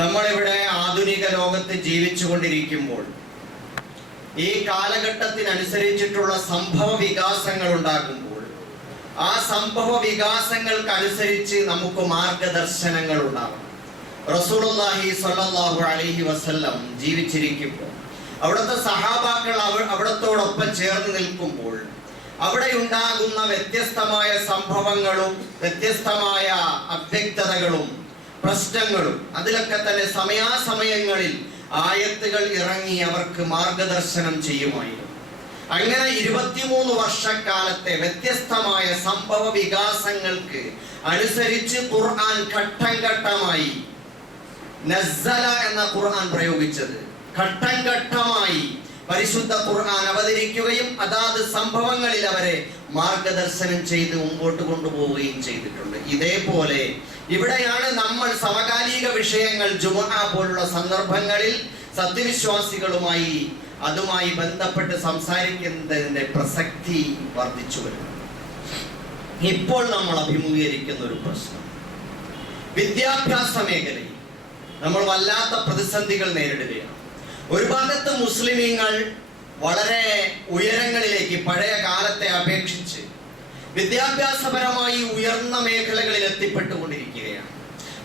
നമ്മളിവിടെ ആധുനിക ലോകത്ത് ജീവിച്ചു കൊണ്ടിരിക്കുമ്പോൾ ഈ കാലഘട്ടത്തിനനുസരിച്ചിട്ടുള്ള സംഭവ വികാസങ്ങൾ ഉണ്ടാകുമ്പോൾ ആ സംഭവ വികാസങ്ങൾക്കനുസരിച്ച് നമുക്ക് മാർഗദർശനങ്ങൾ ഉണ്ടാകും. റസൂലുള്ളാഹി സ്വല്ലല്ലാഹു അലൈഹി വസല്ലം ജീവിച്ചിരിക്കുമ്പോൾ അവിടുത്തെ സഹാബാക്കൾ അവിടത്തോടൊപ്പം ചേർന്ന് നിൽക്കുമ്പോൾ അവിടെ ഉണ്ടാകുന്ന വ്യത്യസ്തമായ സംഭവങ്ങളും വ്യത്യസ്തമായ അവ്യക്തതകളും പ്രശ്നങ്ങളും അതിലൊക്കെ തന്നെ സമയാസമയങ്ങളിൽ ആയത്തുകൾ ഇറങ്ങി അവർക്ക് മാർഗദർശനം ചെയ്യുമായിരുന്നു. അങ്ങനെ 23 വർഷക്കാലത്തെ വ്യത്യസ്തമായ സംഭവ വികാസങ്ങൾക്ക് അനുസരിച്ച് ഖുർആൻ ഘട്ടം ഘട്ടമായി നസ്സല എന്ന ഖുർആൻ പ്രയോഗിച്ചത് ഘട്ടം ഘട്ടമായി പരിശുദ്ധ ഖുർആൻ അവതരിക്കുകയും അതാത് സംഭവങ്ങളിൽ അവരെ മാർഗദർശനം ചെയ്ത് മുമ്പോട്ട് കൊണ്ടുപോവുകയും ചെയ്തിട്ടുണ്ട്. ഇതേപോലെ ഇവിടെയാണ് നമ്മൾ സമകാലിക വിഷയങ്ങൾ ജുമുഅ പോലുള്ള സന്ദർഭങ്ങളിൽ സത്യവിശ്വാസികളുമായി അതുമായി ബന്ധപ്പെട്ട് സംസാരിക്കുന്നതിന്റെ പ്രസക്തി വർദ്ധിച്ചു വരുന്നു. ഇപ്പോൾ നമ്മൾ അഭിമുഖീകരിക്കുന്ന ഒരു പ്രശ്നം, വിദ്യാഭ്യാസ മേഖലയിൽ നമ്മൾ വല്ലാത്ത പ്രതിസന്ധികൾ നേരിടുകയാണ്. ഒരു ഭാഗത്ത് മുസ്ലിമീങ്ങൾ വളരെ ഉയരങ്ങളിലേക്ക് പഴയ കാലത്തെ അപേക്ഷിച്ച് വിദ്യാഭ്യാസപരമായി ഉയർന്ന മേഖലകളിൽ എത്തിപ്പെട്ടുകൊണ്ടിരിക്കുകയാണ്.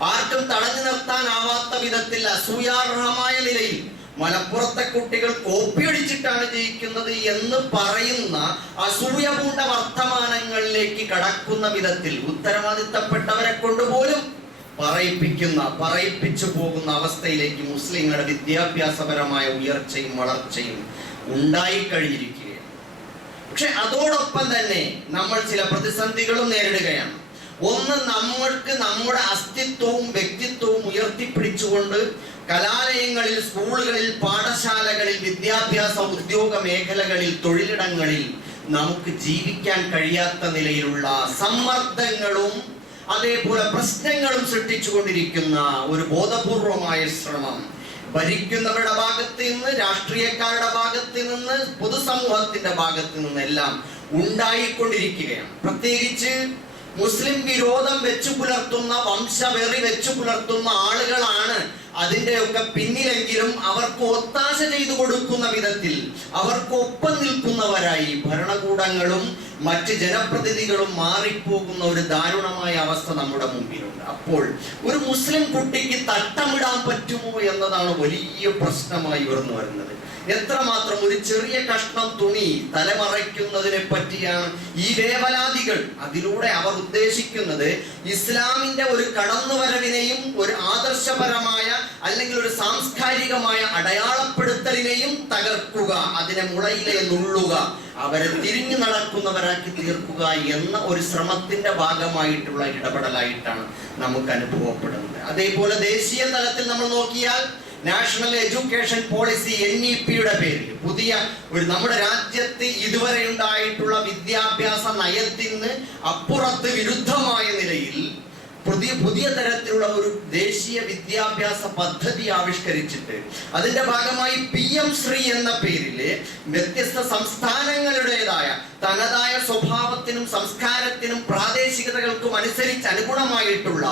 ആർക്കും തടഞ്ഞു നിർത്താനാവാത്ത വിധത്തിൽ അസൂയാർഹമായ നിലയിൽ മലപ്പുറത്തെ കുട്ടികൾ കോപ്പിയടിച്ചിട്ടാണ് ജയിക്കുന്നത് എന്ന് പറയുന്ന അസൂയ പൂണ്ട വർത്തമാനങ്ങളിലേക്ക് കടക്കുന്ന വിധത്തിൽ ഉത്തരവാദിത്തപ്പെട്ടവരെ കൊണ്ടുപോലും പറയിപ്പിച്ചു പോകുന്ന അവസ്ഥയിലേക്ക് മുസ്ലിങ്ങളുടെ വിദ്യാഭ്യാസപരമായ ഉയർച്ചയും വളർച്ചയും ഉണ്ടായിക്കഴിഞ്ഞിരിക്കുകയാണ്. പക്ഷെ അതോടൊപ്പം തന്നെ നമ്മൾ ചില പ്രതിസന്ധികളും നേരിടുകയാണ്. ഒന്ന്, നമ്മൾക്ക് നമ്മുടെ അസ്തിത്വവും വ്യക്തിത്വവും ഉയർത്തിപ്പിടിച്ചുകൊണ്ട് കലാലയങ്ങളിൽ, സ്കൂളുകളിൽ, പാഠശാലകളിൽ, വിദ്യാഭ്യാസ ഉദ്യോഗ മേഖലകളിൽ, തൊഴിലിടങ്ങളിൽ നമുക്ക് ജീവിക്കാൻ കഴിയാത്ത നിലയിലുള്ള സമ്മർദ്ദങ്ങളും അതേപോലെ പ്രശ്നങ്ങളും സൃഷ്ടിച്ചുകൊണ്ടിരിക്കുന്ന ഒരു ബോധപൂർവമായ ശ്രമം ഭരിക്കുന്നവരുടെ ഭാഗത്ത് നിന്ന്, രാഷ്ട്രീയക്കാരുടെ ഭാഗത്ത് നിന്ന്, പൊതുസമൂഹത്തിന്റെ ഭാഗത്ത് നിന്നെല്ലാം ഉണ്ടായിക്കൊണ്ടിരിക്കുകയാണ്. പ്രത്യേകിച്ച് മുസ്ലിം വിരോധം വെച്ചു പുലർത്തുന്ന, വംശവെറി വെച്ചു പുലർത്തുന്ന ആളുകളാണ് അതിൻ്റെയൊക്കെ പിന്നിലെങ്കിലും അവർക്ക് ഒത്താശ ചെയ്തു കൊടുക്കുന്ന വിധത്തിൽ അവർക്കൊപ്പം നിൽക്കുന്നവരായി ഭരണകൂടങ്ങളും മറ്റ് ജനപ്രതിനിധികളും മാറിപ്പോകുന്ന ഒരു ദാരുണമായ അവസ്ഥ നമ്മുടെ മുമ്പിലുണ്ട്. അപ്പോൾ ഒരു മുസ്ലിം കുട്ടിക്ക് തട്ടമിടാൻ പറ്റുമോ എന്നതാണ് വലിയ പ്രശ്നമായി ഉയർന്നു വരുന്നത്. എത്രമാത്രം ഒരു ചെറിയ കഷ്ണം തുണി തലമറയ്ക്കുന്നതിനെ പറ്റിയാണ് ഈ വേവലാതികൾ. അതിലൂടെ അവർ ഉദ്ദേശിക്കുന്നത് ഇസ്ലാമിന്റെ ഒരു കടന്നുവരവിനെയും ഒരു ആദർശപരമായ അല്ലെങ്കിൽ ഒരു സാംസ്കാരികമായ അടയാളപ്പെടുത്തലിനെയും തകർക്കുക, അതിനെ മുളയിലെ നുള്ളുക, അവരെ തിരിഞ്ഞു നടക്കുന്നവരാക്കി തീർക്കുക എന്ന ഒരു ശ്രമത്തിന്റെ ഭാഗമായിട്ടുള്ള ഇടപെടലായിട്ടാണ് നമുക്ക് അനുഭവപ്പെടുന്നത്. അതേപോലെ ദേശീയ തലത്തിൽ നമ്മൾ നോക്കിയാൽ നാഷണൽ എഡ്യൂക്കേഷൻ പോളിസി NEP-യുടെ പേരിൽ പുതിയ ഒരു നമ്മുടെ രാജ്യത്ത് ഇതുവരെ ഉണ്ടായിട്ടുള്ള വിദ്യാഭ്യാസ നയത്തിന് അപ്പുറത്ത് വിരുദ്ധമായ നിലയിൽ പുതിയ തരത്തിലുള്ള ഒരു ദേശീയ വിദ്യാഭ്യാസ പദ്ധതി ആവിഷ്കരിച്ചിട്ട് അതിന്റെ ഭാഗമായി PM ശ്രീ എന്ന പേരിൽ വ്യത്യസ്ത സംസ്ഥാനങ്ങളുടേതായ തനതായ സ്വഭാവത്തിനും സംസ്കാരത്തിനും പ്രാദേശികതകൾക്കും അനുസരിച്ച് അനുഗുണമായിട്ടുള്ള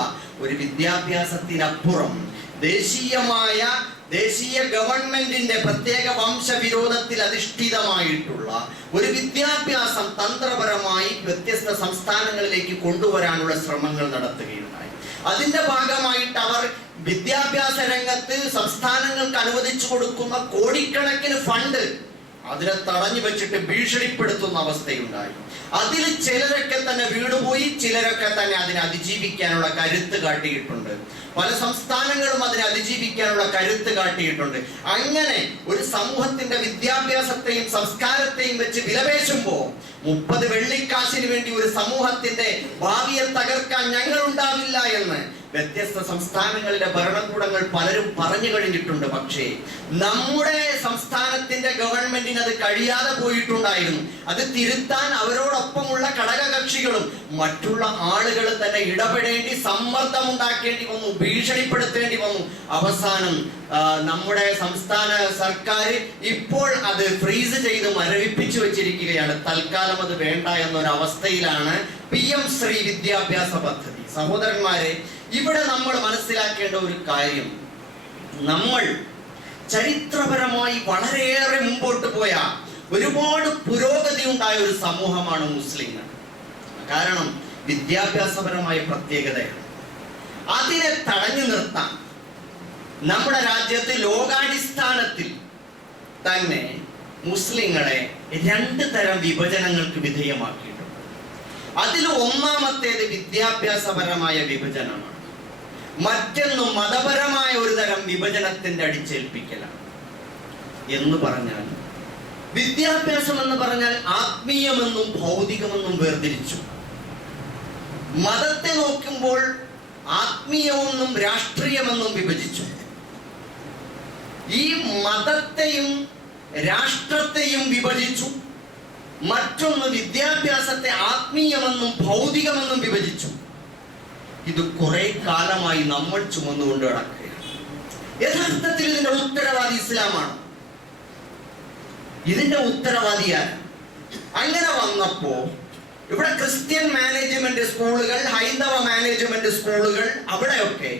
ഒരു വിദ്യാഭ്യാസത്തിനപ്പുറം ദേശീയ ഗവൺമെന്റിന്റെ പ്രത്യേക വംശവിരോധത്തിൽ അധിഷ്ഠിതമായിട്ടുള്ള ഒരു വിദ്യാഭ്യാസം തന്ത്രപരമായി വ്യത്യസ്ത സംസ്ഥാനങ്ങളിലേക്ക് കൊണ്ടുവരാനുള്ള ശ്രമങ്ങൾ നടത്തുകയുണ്ടായി. അതിന്റെ ഭാഗമായിട്ട് അവർ വിദ്യാഭ്യാസ രംഗത്ത് സംസ്ഥാനങ്ങൾക്ക് അനുവദിച്ചു കൊടുക്കുന്ന കോടിക്കണക്കിന് ഫണ്ട് അതിനെ തടഞ്ഞു വെച്ചിട്ട് ഭീഷണിപ്പെടുത്തുന്ന അവസ്ഥയുണ്ടായി. അതിൽ ചിലരൊക്കെ തന്നെ വീണുപോയി, ചിലരൊക്കെ തന്നെ അതിനെ അതിജീവിക്കാനുള്ള കരുത്ത് കാട്ടിയിട്ടുണ്ട്. പല സംസ്ഥാനങ്ങളും അതിനെ അതിജീവിക്കാനുള്ള കരുത്ത് കാട്ടിയിട്ടുണ്ട്. അങ്ങനെ ഒരു സമൂഹത്തിന്റെ വിദ്യാഭ്യാസത്തെയും സംസ്കാരത്തെയും വെച്ച് വിലപേശുമ്പോൾ 30 വെള്ളിക്കാശിന് വേണ്ടി ഒരു സമൂഹത്തിന്റെ ഭാവിയെ തകർക്കാൻ ഞങ്ങൾ ഉണ്ടാവില്ല എന്ന് വ്യത്യസ്ത സംസ്ഥാനങ്ങളിലെ ഭരണകൂടങ്ങൾ പലരും പറഞ്ഞു കഴിഞ്ഞിട്ടുണ്ട്. പക്ഷേ നമ്മുടെ സംസ്ഥാനത്തിന്റെ ഗവൺമെന്റിന് അത് കഴിയാതെ പോയിട്ടുണ്ടായിരുന്നു. അത് തിരുത്താൻ അവരോടൊപ്പമുള്ള ഘടകകക്ഷികളും മറ്റുള്ള ആളുകൾ തന്നെ ഇടപെടേണ്ടി, സമ്മർദ്ദമുണ്ടാക്കേണ്ടി വന്നു, ഭീഷണിപ്പെടുത്തേണ്ടി വന്നു. അവസാനം നമ്മുടെ സംസ്ഥാന സർക്കാർ ഇപ്പോൾ അത് ഫ്രീസ് ചെയ്ത് മരവിപ്പിച്ചു വെച്ചിരിക്കുകയാണ്. തൽക്കാലം അത് വേണ്ട എന്നൊരവസ്ഥയിലാണ് PM ശ്രീ വിദ്യാഭ്യാസ പദ്ധതി. സഹോദരന്മാരെ, ഇവിടെ നമ്മൾ മനസ്സിലാക്കേണ്ട ഒരു കാര്യം, നമ്മൾ ചരിത്രപരമായി വളരെയേറെ മുമ്പോട്ട് പോയ ഒരുപാട് പുരോഗതി ഉണ്ടായ ഒരു സമൂഹമാണ് മുസ്ലിങ്ങൾ. കാരണം വിദ്യാഭ്യാസപരമായ പ്രത്യേകതയാണ്. അതിനെ തടഞ്ഞു നിർത്താൻ നമ്മുടെ രാജ്യത്ത് ലോകാടിസ്ഥാനത്തിൽ തന്നെ മുസ്ലിങ്ങളെ 2 തരം വിഭജനങ്ങൾക്ക് വിധേയമാക്കിയിട്ടുണ്ട്. അതിൽ ഒന്നാമത്തേത് വിദ്യാഭ്യാസപരമായ വിഭജനമാണ്. മറ്റൊന്ന് മതപരമായ ഒരു തരം വിഭജനത്തിന്റെ അടിച്ചേൽപ്പിക്കലാണ്. എന്ന് പറഞ്ഞാൽ വിദ്യാഭ്യാസം എന്ന് പറഞ്ഞാൽ ആത്മീയമെന്നും ഭൗതികമെന്നും വേർതിരിച്ചു. മതത്തെ നോക്കുമ്പോൾ ആത്മീയമെന്നും രാഷ്ട്രീയമെന്നും വിഭജിച്ചു. ഈ മതത്തെയും രാഷ്ട്രത്തെയും വിഭജിച്ചു. മറ്റൊന്ന് വിദ്യാഭ്യാസത്തെ ആത്മീയമെന്നും ഭൗതികമെന്നും വിഭജിച്ചു. ഇത് കുറെ കാലമായി നമ്മൾ ചുമന്നുകൊണ്ട് നടക്കുകയാണ്. യഥാർത്ഥത്തിൽ ഇതിന്റെ ഉത്തരവാദി ഇസ്ലാമാണ്. ഇതിന്റെ ഉത്തരവാദിയാണ്. അങ്ങനെ വന്നപ്പോ ഇവിടെ ക്രിസ്ത്യൻ മാനേജ്മെന്റ് സ്കൂളുകൾ, ഹൈന്ദവ മാനേജ്മെന്റ് സ്കൂളുകൾ, അവിടെയൊക്കെ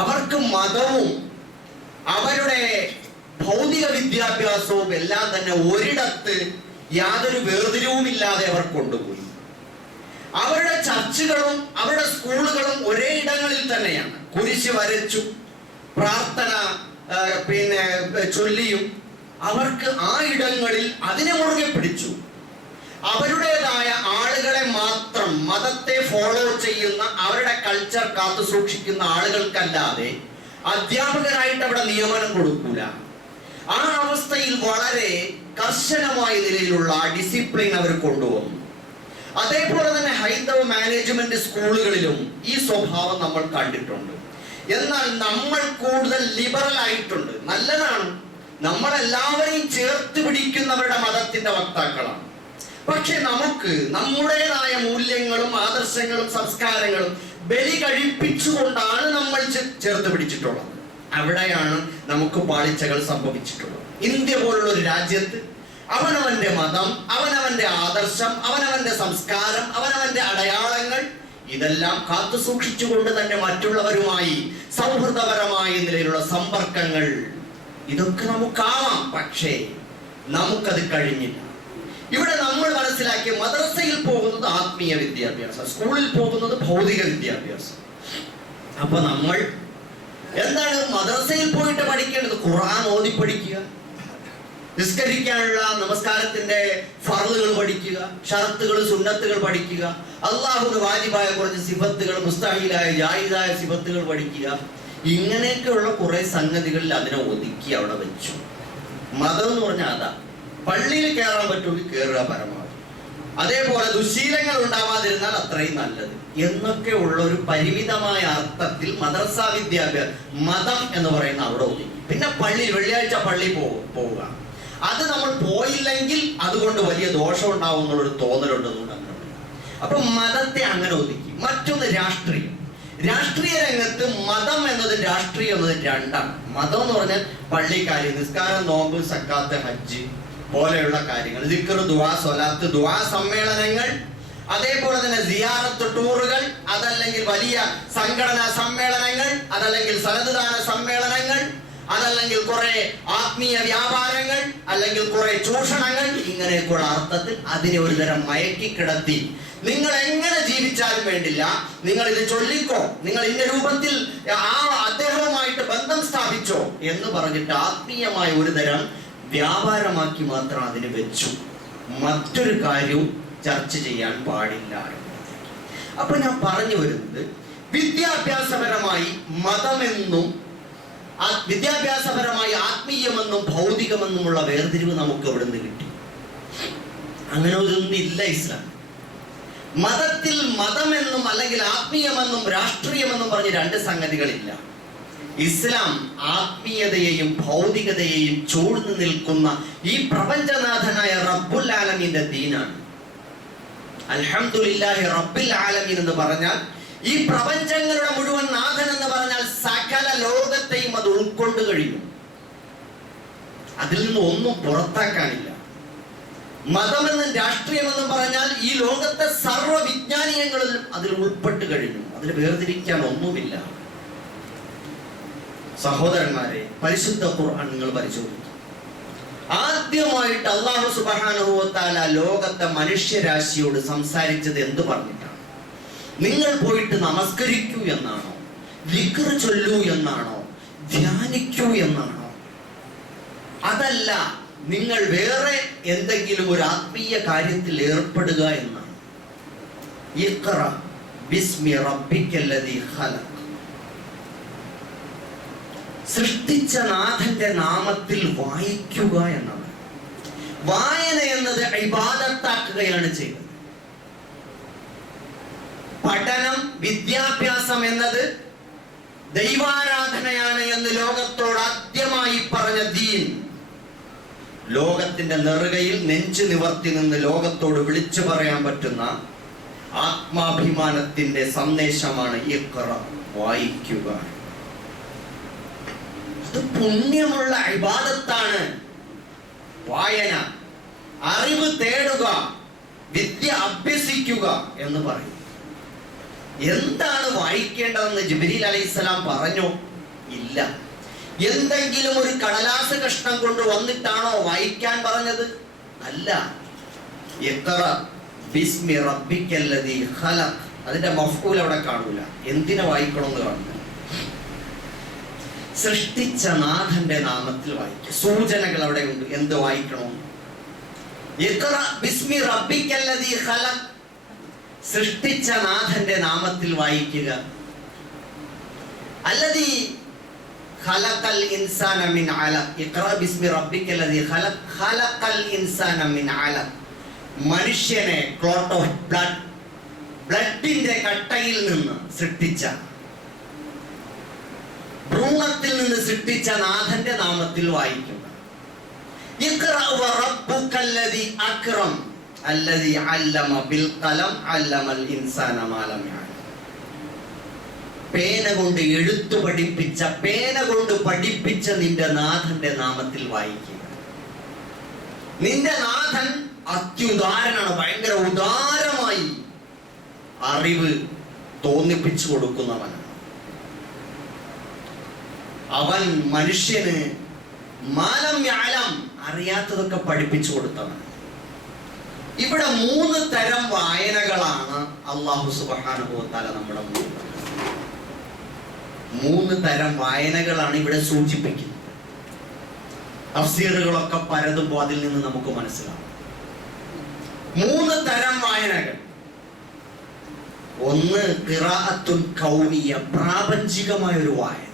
അവർക്ക് മതവും അവരുടെ ഭൗതിക വിദ്യാഭ്യാസവും എല്ലാം തന്നെ ഒരിടത്ത് യാതൊരു വേർതിരിവുമില്ലാതെ അവർ കൊണ്ടുപോയി. അവരുടെ ചർച്ചുകളും അവരുടെ സ്കൂളുകളും ഒരേ ഇടങ്ങളിൽ തന്നെയാണ്. കുരിശ് വരച്ചു, പ്രാർത്ഥന ചൊല്ലിയും അവർക്ക് ആ ഇടങ്ങളിൽ അതിനെ മുറുകെ പിടിച്ചു. അവരുടേതായ ആളുകളെ മാത്രം, മതത്തെ ഫോളോ ചെയ്യുന്ന, അവരുടെ കൾച്ചർ കാത്തു സൂക്ഷിക്കുന്ന ആളുകൾക്കല്ലാതെ അധ്യാപകരായിട്ട് അവിടെ നിയമനം കൊടുക്കൂല. ആ അവസ്ഥയിൽ വളരെ കർശനമായ നിലയിലുള്ള ഡിസിപ്ലിൻ അവർ കൊണ്ടുവന്നു. അതേപോലെ തന്നെ ഹൈന്ദവ മാനേജ്മെന്റ് സ്കൂളുകളിലും ഈ സ്വഭാവം നമ്മൾ കണ്ടിട്ടുണ്ട്. എന്നാൽ നമ്മൾ കൂടുതൽ ലിബറൽ ആയിട്ടുണ്ട്. നല്ലതാണ്, നമ്മളെല്ലാവരെയും ചേർത്ത് പിടിക്കുന്നവരുടെ മതത്തിന്റെ വക്താക്കളാണ്. പക്ഷെ നമുക്ക് നമ്മുടേതായ മൂല്യങ്ങളും ആദർശങ്ങളും സംസ്കാരങ്ങളും ബലി കഴിപ്പിച്ചുകൊണ്ടാണ് നമ്മൾ ചേർത്ത് പിടിച്ചിട്ടുള്ളത്. അവിടെയാണ് നമുക്ക് പാളിച്ചകൾ സംഭവിച്ചിട്ടുള്ളത്. ഇന്ത്യ പോലുള്ള ഒരു രാജ്യത്ത് അവനവന്റെ മതം, അവനവന്റെ ആദർശം, അവനവന്റെ സംസ്കാരം, അവനവന്റെ അടയാളങ്ങൾ ഇതെല്ലാം കാത്തു സൂക്ഷിച്ചുകൊണ്ട് തന്നെ മറ്റുള്ളവരുമായി സൗഹൃദപരമായ നിലയിലുള്ള സമ്പർക്കങ്ങൾ ഇതൊക്കെ നമുക്കാവാം. പക്ഷേ നമുക്കത് കഴിഞ്ഞില്ല. ഇവിടെ നമ്മൾ മനസ്സിലാക്കിയ മദ്രസയിൽ പോകുന്നത് ആത്മീയ വിദ്യാഭ്യാസം, സ്കൂളിൽ പോകുന്നത് ഭൗതിക വിദ്യാഭ്യാസം. അപ്പൊ നമ്മൾ എന്താണ് മദ്രസയിൽ പോയിട്ട് പഠിക്കേണ്ടത്? ഖുർആൻ ഓതി പഠിക്കുക, നിസ്കരിക്കാനുള്ള നമസ്കാരത്തിന്റെ ഫർളുകൾ പഠിക്കുക, ഷർത്തുകൾ സുന്നത്തുകൾ പഠിക്കുക, അള്ളാഹുവിന് വാജിബായ കുറച്ച് സിഫത്തുകൾ, മുസ്തഹീലായ ജായിദായ സിഫത്തുകൾ പഠിക്കുക. ഇങ്ങനെയൊക്കെയുള്ള കുറെ സംഗതികളിൽ അതിനെ ഒതുക്കി അവിടെ വെച്ചു. മതം എന്ന് പറഞ്ഞാൽ അതാ. പള്ളിയിൽ കയറാൻ പറ്റുമെങ്കിൽ കയറുക പരമാവധി. അതേപോലെ ദുശീലങ്ങൾ ഉണ്ടാവാതിരുന്നാൽ അത്രയും നല്ലത് എന്നൊക്കെ ഉള്ള ഒരു പരിമിതമായ അർത്ഥത്തിൽ മദ്രസ വിദ്യാഭ്യാസം, മതം എന്ന് പറയുന്ന അവിടെ ഒതുങ്ങി. പിന്നെ പള്ളി, വെള്ളിയാഴ്ച പള്ളി പോവുക, അത് നമ്മൾ പോയില്ലെങ്കിൽ അതുകൊണ്ട് വലിയ ദോഷം ഉണ്ടാവും എന്നുള്ളൊരു തോന്നലുണ്ടെന്നുകൊണ്ട് അങ്ങനെ. അപ്പൊ മതത്തെ അങ്ങനെ ഒതുക്കി. മറ്റൊന്ന് രാഷ്ട്രീയം. രാഷ്ട്രീയ രംഗത്ത് മതം എന്നതും രാഷ്ട്രീയം എന്നതും രണ്ടാണ്. മതം എന്ന് പറഞ്ഞാൽ പള്ളിക്കാര്യം, നിസ്കാരം, നോമ്പ്, സക്കാത്ത്, ഹജ്ജ് പോലെയുള്ള കാര്യങ്ങൾ, ദിക്ർ, ദുആ, സ്വലാത്ത്, ദുആ സമ്മേളനങ്ങൾ, അതേപോലെ തന്നെ സിയാറത്ത് ടൂറുകൾ, അതല്ലെങ്കിൽ വലിയ സംഘടനാ സമ്മേളനങ്ങൾ, അതല്ലെങ്കിൽ സനദ്ദാന സമ്മേളനങ്ങൾ, അതല്ലെങ്കിൽ കുറെ ആത്മീയ വ്യാപാരങ്ങൾ, അല്ലെങ്കിൽ കുറെ ചൂഷണങ്ങൾ, ഇങ്ങനെയൊക്കെയുള്ള അർത്ഥത്തിൽ അതിനെ ഒരു തരം മയക്കി കിടത്തി നിങ്ങൾ എങ്ങനെ ജീവിച്ചാലും വേണ്ടില്ല, നിങ്ങൾ ഇത് ചൊല്ലിക്കോ, നിങ്ങൾ ഇന്ന രൂപത്തിൽ ആ അദ്ദേഹവുമായിട്ട് ബന്ധം സ്ഥാപിച്ചോ എന്ന് പറഞ്ഞിട്ട് ആത്മീയമായ ഒരു തരം വ്യാപാരമാക്കി മാത്രം അതിന് വെച്ചു. മറ്റൊരു കാര്യവും ചർച്ച ചെയ്യാൻ പാടില്ല. അപ്പൊ ഞാൻ പറഞ്ഞു വരുന്നത്, വിദ്യാഭ്യാസപരമായി മതമെന്നും വിദ്യാഭ്യാസപരമായി ആത്മീയമെന്നും ഭൗതികമെന്നുമുള്ള വേർതിരിവ് നമുക്ക് എവിടെ നിന്ന് കിട്ടി? അങ്ങനെ ഒന്നും ഇല്ല ഇസ്ലാം. മതത്തിൽ മതമെന്നും അല്ലെങ്കിൽ ആത്മീയമെന്നും രാഷ്ട്രീയമെന്നും പറഞ്ഞ് 2 സംഗതികളില്ല. ഇസ്ലാം ആത്മീയതയെയും ഭൗതികതയെയും ചൂഴ്ന്നു നിൽക്കുന്ന ഈ പ്രപഞ്ചനാഥനായ റബ്ബുൽ ആലമീന്റെ ദീനാണ്. അൽഹംദുലില്ലാഹി റബ്ബിൽ ആലമീൻ എന്ന് പറഞ്ഞാൽ ഈ പ്രപഞ്ചങ്ങളുടെ മുഴുവൻ നാഥൻ എന്ന് പറഞ്ഞാൽ സകല ലോകത്തെയും അത് ഉൾക്കൊണ്ട് കഴിഞ്ഞു. അതിൽ നിന്ന് ഒന്നും പുറത്താക്കാനില്ല. മതമെന്നും രാഷ്ട്രീയമെന്നും പറഞ്ഞാൽ ഈ ലോകത്തെ സർവ്വ വിജ്ഞാനീയങ്ങളിലും അതിൽ ഉൾപ്പെട്ട് കഴിഞ്ഞു. അതിൽ വേർതിരിക്കാൻ ഒന്നുമില്ല. സഹോദരന്മാരെ, പരിശുദ്ധ ഖുർആൻ നിങ്ങൾ പരിശോധിക്കും. ആദ്യമായിട്ട് അല്ലാഹു സുബ്ഹാനഹു വ തആല ലോകത്തെ മനുഷ്യരാശിയോട് സംസാരിച്ചത് എന്ത് പറഞ്ഞിട്ടാണ്? നിങ്ങൾ പോയിട്ട് നമസ്കരിക്കൂ എന്നാണോ? ദിക്ർ ചൊല്ലൂ എന്നാണോ? ധ്യാനിക്കൂ എന്നാണോ? അതല്ല, നിങ്ങൾ വേറെ എന്തെങ്കിലും ഒരു ആത്മീയ കാര്യത്തിൽ ഏർപ്പെടുക എന്നാണ്. ഇഖ്റ ബിസ്മി റബ്ബിക്കല്ലദീ ഖലഖ്. സൃഷ്ടിച്ച നാഥന്റെ നാമത്തിൽ വായിക്കുക എന്നാണ്. വായന എന്നത് ഇബാദത്താക്കുകയാണ് ചെയ്യുന്നത്. പഠനം, വിദ്യാഭ്യാസം എന്നത് ദൈവാരാധനയാണ് എന്ന് ലോകത്തോട് ആദ്യമായി പറഞ്ഞ ദീൻ, ലോകത്തിന്റെ നെറുകയിൽ നെഞ്ചു നിവർത്തി നിന്ന് ലോകത്തോട് വിളിച്ചു പറയാൻ പറ്റുന്ന ആത്മാഭിമാനത്തിന്റെ സന്ദേശമാണ് ഇഖ്റ, വായിക്കുക. അത് പുണ്യമുള്ള ഇബാദത്താണ് വായന. അറിവ് തേടുക, വിദ്യ അഭ്യസിക്കുക എന്ന് പറയും. എന്താണ് വായിക്കേണ്ടതെന്ന് ജിബ്രീൽ അലൈഹിസ്സലാം പറഞ്ഞോ? ഇല്ല. എന്തെങ്കിലും ഒരു കടലാസ് കഷ്ണം കൊണ്ട് വന്നിട്ടാണോ വായിക്കാൻ പറഞ്ഞത്? അല്ല. ഇഖ്റ ബിസ്മി റബ്ബിക്കല്ലദീ ഖലഖ്. അതിന്റെ മഫ്ഊൽ അവിടെ കാണൂല. എന്തിനെ വായിക്കണമെന്ന് കാണുന്നു? സൃഷ്ടിച്ച നാഥന്റെ നാമത്തിൽ വായിക്കുക. സൂചനകൾ അവിടെ ഉണ്ട് എന്ത് വായിക്കണം. ഇഖ്റ ബിസ്മി റബ്ബിക്കല്ലദീ ഖലഖ്, സൃഷ്ടിച്ച നാഥന്റെ നാമത്തിൽ വായിക്കുക. അല്ലദീ ഖലഖൽ ഇൻസാന മിൻ അലഖ്. ഇഖ്റ ബിസ്മി റബ്ബിക്കല്ലദീ ഖലഖ് ഖലഖൽ ഇൻസാന മിൻ അലഖ്. മനുഷ്യനെ ക്ലോട്ട് ഓഫ് ബ്ലഡ്, ബ്ലഡിന്റെ കട്ടയിൽ നിന്ന് സൃഷ്ടിച്ച, ഭ്രൂണത്തിൽ നിന്ന് സൃഷ്ടിച്ച നാഥന്റെ നാമത്തിൽ വായിക്കുക. ഇഖ്റ വ റബ്ബുക്കല്ലദീ അക്രം അല്ലദീ അല്ലമ ബിൽ ഖലം അല്ലമൽ ഇൻസാന മാ ലം യഅലം. പേന കൊണ്ട് എഴുത്തു പഠിപ്പിച്ച, പേന കൊണ്ട് പഠിപ്പിച്ച നിന്റെ നാഥന്റെ നാമത്തിൽ വായിക്കുക. നിന്റെ നാഥൻ അത്യുദാരനാണ്, ഭയങ്കര ഉദാരമായി അറിവ് തോന്നിപ്പിച്ചു കൊടുക്കുന്നവനാണ്. അവൻ മനുഷ്യന് മാലം യഅലം, അറിയാത്തതൊക്കെ പഠിപ്പിച്ചു കൊടുത്തവൻ. ഇവിടെ 3 തരം വായനകളാണ് അല്ലാഹു സുബ്ഹാനഹു വ തആല നമ്മുടെ മുന്നിൽ. 3 തരം വായനകളാണ് ഇവിടെ സൂചിപ്പിക്കുന്നത്. തഫ്സീറുകളൊക്കെ പരതുമ്പോൾ അതിൽ നിന്ന് നമുക്ക് മനസ്സിലാവും 3 തരം വായനകൾ. ഒന്ന് ഖിറാഅത്തുൻ കൗനിയ, പ്രാപഞ്ചികമായ ഒരു വായന.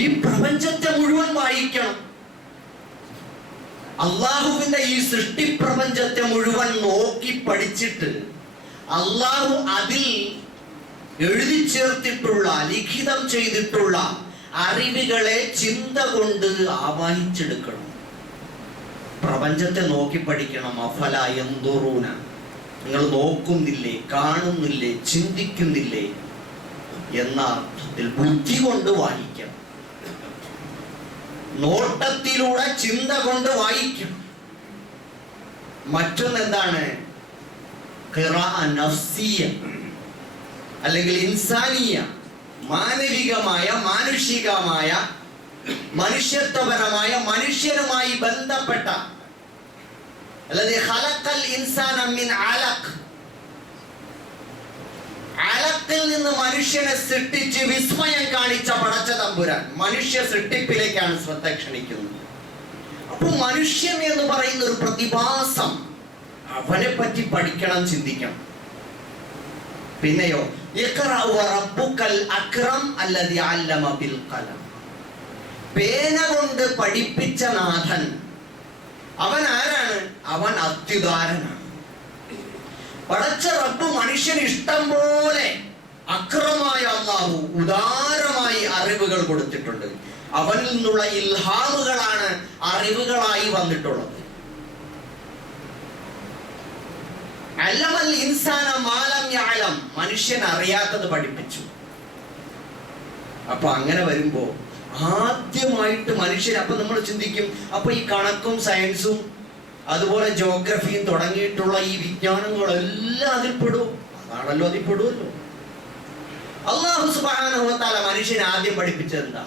ഈ പ്രപഞ്ചത്തെ മുഴുവൻ വായിക്കണം. അള്ളാഹുവിന്റെ ഈ സൃഷ്ടി പ്രപഞ്ചത്തെ മുഴുവൻ നോക്കി പഠിച്ചിട്ട് അള്ളാഹു അതിൽ എഴുതി ചേർത്തിട്ടുള്ള, ലിഖിതം ചെയ്തിട്ടുള്ള അറിവുകളെ ചിന്ത കൊണ്ട് ആവാഹിച്ചെടുക്കണം. പ്രപഞ്ചത്തെ നോക്കി പഠിക്കണം. അഫല യൻദുറൂന, നിങ്ങൾ നോക്കുന്നില്ലേ, കാണുന്നില്ലേ, ചിന്തിക്കുന്നില്ലേ എന്ന അർത്ഥത്തിൽ ബുദ്ധി കൊണ്ട് വായിക്കണം. നോട്ടത്തിലൂടെ, ചിന്ത കൊണ്ട് വായിക്കണം. മറ്റൊന്നെന്താണ്? ഖിറാഅ നഫ്സിയ അല്ലെങ്കിൽ ഇൻസാനിയ, മാനവികമായ, മാനുഷികമായ, മനുഷ്യത്വപരമായ, മനുഷ്യരുമായി ബന്ധപ്പെട്ട. അല്ലാതെ ഖലഖൽ ഇൻസാന മിൻ അലഖ്, അലഖിൽ നിന്ന് മനുഷ്യനെ സൃഷ്ടിച്ച് വിസ്മയം കാണിച്ച പടച്ച തമ്പുരാൻ മനുഷ്യ സൃഷ്ടിപ്പിലേക്കാണ് ശ്രദ്ധ ക്ഷണിക്കുന്നത്. അപ്പോൾ മനുഷ്യൻ എന്ന് പറയുന്ന ഒരു പ്രതിഭാസം, അവനെ പറ്റി പഠിക്കണം, ചിന്തിക്കണം. പിന്നെയോ ഇഖ്റ വ റബ്ബുക്കൽ അക്രം അല്ലദീ അല്ലമ ബിൽ ഖലം, പേന കൊണ്ട് പഠിപ്പിച്ച നാഥൻ അവൻ ആരാണ്? അവൻ അത്യുദാരനാണ്. പടച്ച റബ്ബ് മനുഷ്യന് ഇഷ്ടം പോലെ അക്രമായ അല്ലാഹു ഉദാരമായി അറിവുകൾ കൊടുത്തിട്ടുണ്ട്. അവനിൽ നിന്നുള്ള ഇൽഹാമുകളാണ് അറിവുകളായി വന്നിട്ടുള്ളത്. അല്ലമൽ ഇൻസാന മാ ലം യഅലം, മനുഷ്യൻ അറിയാത്തത് പഠിപ്പിച്ചു. അപ്പൊ അങ്ങനെ വരുമ്പോ ആദ്യമായിട്ട് മനുഷ്യൻ, അപ്പൊ നമ്മൾ ചിന്തിക്കും, അപ്പൊ ഈ കണക്കും സയൻസും അതുപോലെ ജോഗ്രഫിയും തുടങ്ങിയിട്ടുള്ള ഈ വിജ്ഞാനങ്ങളെല്ലാം അതിൽ പെടും. അതാണല്ലോ, അതിൽ പെടുമല്ലോ. അല്ലാഹു സുബ്ഹാനഹു വ തആല മനുഷ്യനെ ആദ്യം പഠിപ്പിച്ചത് എന്താ?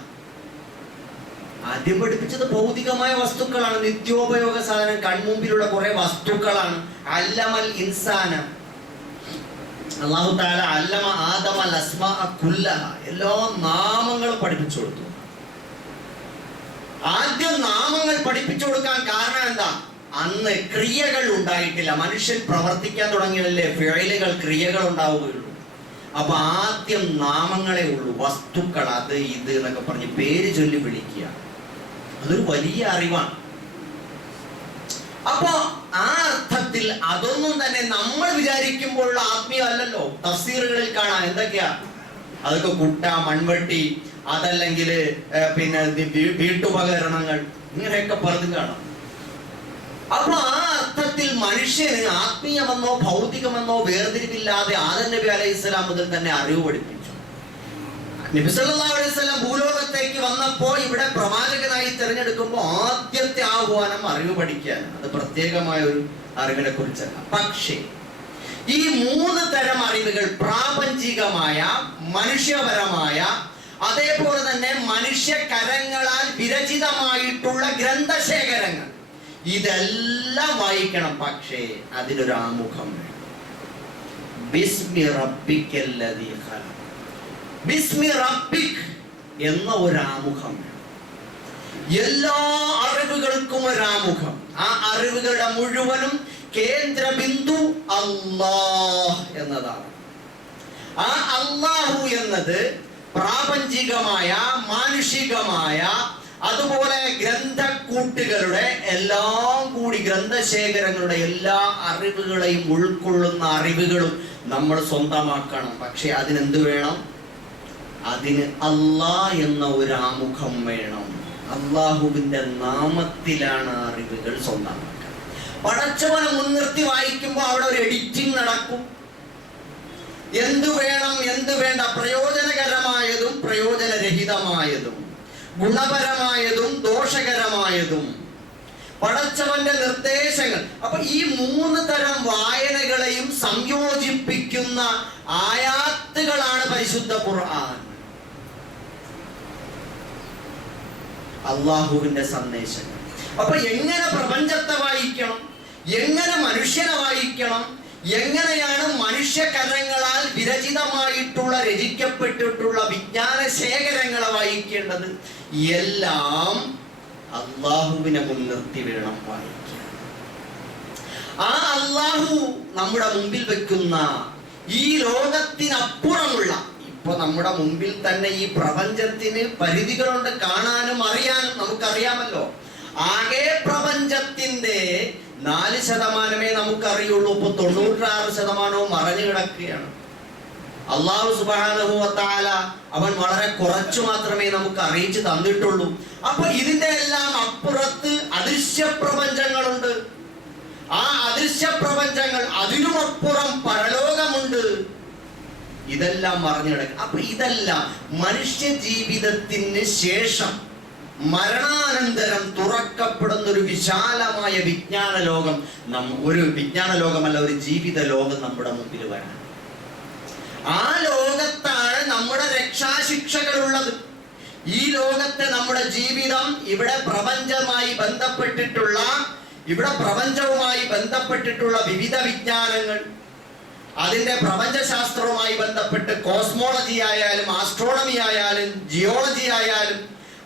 ആദ്യം പഠിപ്പിച്ചത് ഭൗതികമായ വസ്തുക്കളാണ്, നിത്യോപയോഗ സാധനം, കൺമുമ്പിലുള്ള കുറെ വസ്തുക്കളാണ്. അല്ലമൽ ഇൻസാന, അല്ലാഹു തആല അല്ലമ ആദമൽ അസ്മാഅ കുല്ലഹ, എല്ലാ നാമങ്ങളും പഠിപ്പിച്ചു കൊടുത്തു. ആദ്യം നാമങ്ങൾ പഠിപ്പിച്ചു കൊടുക്കാൻ കാരണം എന്താ? അന്ന് ക്രിയകൾ ഉണ്ടായിട്ടില്ല. മനുഷ്യൻ പ്രവർത്തിക്കാൻ തുടങ്ങിയതല്ലേ ഫിഅലുകൾ, ക്രിയകൾ ഉണ്ടാവുകയുള്ളൂ. അപ്പൊ ആദ്യം നാമങ്ങളെ ഉള്ളൂ, വസ്തുക്കൾ, അത് ഇത് എന്നൊക്കെ പറഞ്ഞ് പേര് ചൊല്ലി വിളിക്കുക. അതൊരു വലിയ അറിവാണ്. അപ്പൊ ആ അർത്ഥത്തിൽ അതൊന്നും തന്നെ നമ്മൾ വിചാരിക്കുമ്പോഴുള്ള ആത്മീയമല്ലല്ലോ. തഫ്സീറുകളിൽ കാണാം എന്തൊക്കെയാ, അതൊക്കെ കുട്ട, മൺവെട്ടി, അതല്ലെങ്കിൽ പിന്നെ വീട്ടുപകരണങ്ങൾ, ഇങ്ങനെയൊക്കെ പലതും കാണാം. അപ്പൊ ആ അർത്ഥത്തിൽ മനുഷ്യന് ആത്മീയമെന്നോ ഭൗതികമെന്നോ വേർതിരിവില്ലാതെ ആദം നബി അലൈഹിസ്സലാം മുതൽ തന്നെ അറിവ് പഠിപ്പിച്ചു. നബി സല്ലല്ലാഹു അലൈഹി വസല്ലം ഭൂലോകത്തേക്ക് വന്നപ്പോ ഇവിടെ പ്രവാചകനായി തിരഞ്ഞെടുക്കുമ്പോൾ ആദ്യത്തെ ആഹ്വാനം അറിവ് പഠിക്കാൻ. അത് പ്രത്യേകമായ ഒരു അറിവിനെ കുറിച്ചല്ല. പക്ഷേ ഈ 3 തരം അറിവുകൾ, പ്രാപഞ്ചികമായ, മനുഷ്യപരമായ, അതേപോലെ തന്നെ മനുഷ്യ കരങ്ങളാൽ വിരചിതമായിട്ടുള്ള ഗ്രന്ഥശേഖരങ്ങൾ, ഇതെല്ലാം വായിക്കണം. പക്ഷേ അതിനൊരു ആമുഖം വേണം. ബിസ്മി റബ്ബിക്കല്ലദീ ഖലഖ്, ബിസ്മി റബ്ബിക് എന്ന ഒരു ആമുഖം വേണം. എല്ലാ അറിവുകൾക്കും ഒരു ആമുഖം. ആ അറിവുകളുടെ മുഴുവനും കേന്ദ്ര ബിന്ദു അല്ലാഹ് എന്നതാണ്. ആ അല്ലാഹു എന്നത് പ്രാപഞ്ചികമായ, മാനുഷികമായ, അതുപോലെ ഗ്രന്ഥക്കൂട്ടുകളുടെ എല്ലാം കൂടി, ഗ്രന്ഥശേഖരങ്ങളുടെ എല്ലാ അറിവുകളെയും ഉൾക്കൊള്ളുന്ന അറിവുകളും നമ്മൾ സ്വന്തമാക്കണം. പക്ഷെ അതിനെന്ത് വേണം? അതിന് അല്ലാഹ് എന്ന ഒരു ആമുഖം വേണം. അല്ലാഹുവിന്റെ നാമത്തിലാണ് അറിവുകൾ സ്വന്തമാക്കുക. പടച്ചവനെ മുൻനിർത്തി വായിക്കുമ്പോൾ അവിടെ ഒരു എഡിറ്റിംഗ് നടക്കും. എന്ത് വേണം, എന്ത് വേണ്ട, പ്രയോജനകരമായതും പ്രയോജനരഹിതമായതും, ഗുണപരമായതും ദോഷകരമായതും, പടച്ചവന്റെ നിർദ്ദേശങ്ങൾ. അപ്പൊ ഈ 3 തരം വായനകളെയും സംയോജിപ്പിക്കുന്ന ആയാത്തുകളാണ് പരിശുദ്ധ ഖുർആൻ. അള്ളാഹുവിന്റെ സന്ദേശങ്ങൾ. അപ്പൊ എങ്ങനെ പ്രപഞ്ചത്തെ വായിക്കണം, എങ്ങനെ മനുഷ്യനെ വായിക്കണം, എങ്ങനെയാണ് മനുഷ്യകരങ്ങളാൽ വിരചിതമായിട്ടുള്ള, രചിക്കപ്പെട്ടിട്ടുള്ള വിജ്ഞാന ശേഖരങ്ങളെ വായിക്കേണ്ടത്, എല്ലാം അള്ളാഹുവിനെ മുൻനിർത്തി വേണം വായിക്കാൻ. ആ അള്ളാഹു നമ്മുടെ മുമ്പിൽ വെക്കുന്ന ഈ ലോകത്തിനപ്പുറമുള്ള, ഇപ്പൊ നമ്മുടെ മുമ്പിൽ തന്നെ ഈ പ്രപഞ്ചത്തിന് പരിധികളുണ്ട്, കാണാനും അറിയാനും നമുക്കറിയാമല്ലോ. ആകെ പ്രപഞ്ചത്തിന്റെ 4% നമുക്കറിയുള്ളൂ. ഇപ്പൊ 96% മറഞ്ഞു കിടക്കുകയാണ്. അല്ലാഹു സുബ്ഹാനഹു വ തആല അവൻ വളരെ കുറച്ചു മാത്രമേ നമുക്ക് അറിയിച്ചു തന്നിട്ടുള്ളൂ. അപ്പൊ ഇതിന്റെ എല്ലാം അപ്പുറത്ത് അദൃശ്യ പ്രപഞ്ചങ്ങളുണ്ട്. ആ അദൃശ്യ പ്രപഞ്ചങ്ങൾ, അതിനുമപ്പുറം പരലോകമുണ്ട്. ഇതെല്ലാം മറഞ്ഞു കിടക്കുക. അപ്പൊ ഇതെല്ലാം മനുഷ്യ ജീവിതത്തിന് ശേഷം, മരണാനന്തരം തുറക്കപ്പെടുന്ന ഒരു വിശാലമായ വിജ്ഞാന ലോകം, ഒരു വിജ്ഞാന ലോകമല്ല, ഒരു ജീവിത ലോകം നമ്മുടെ മുമ്പിൽ വരണം. ആ ലോകത്താണ് നമ്മുടെ രക്ഷാശിക്ഷകളുള്ളത്. ഈ ലോകത്തെ നമ്മുടെ ജീവിതം, ഇവിടെ പ്രപഞ്ചവുമായി ബന്ധപ്പെട്ടിട്ടുള്ള വിവിധ വിജ്ഞാനങ്ങൾ, അതിന്റെ പ്രപഞ്ചശാസ്ത്രവുമായി ബന്ധപ്പെട്ട് കോസ്മോളജി ആയാലും, ആസ്ട്രോണമി ആയാലും, ജിയോളജി ആയാലും,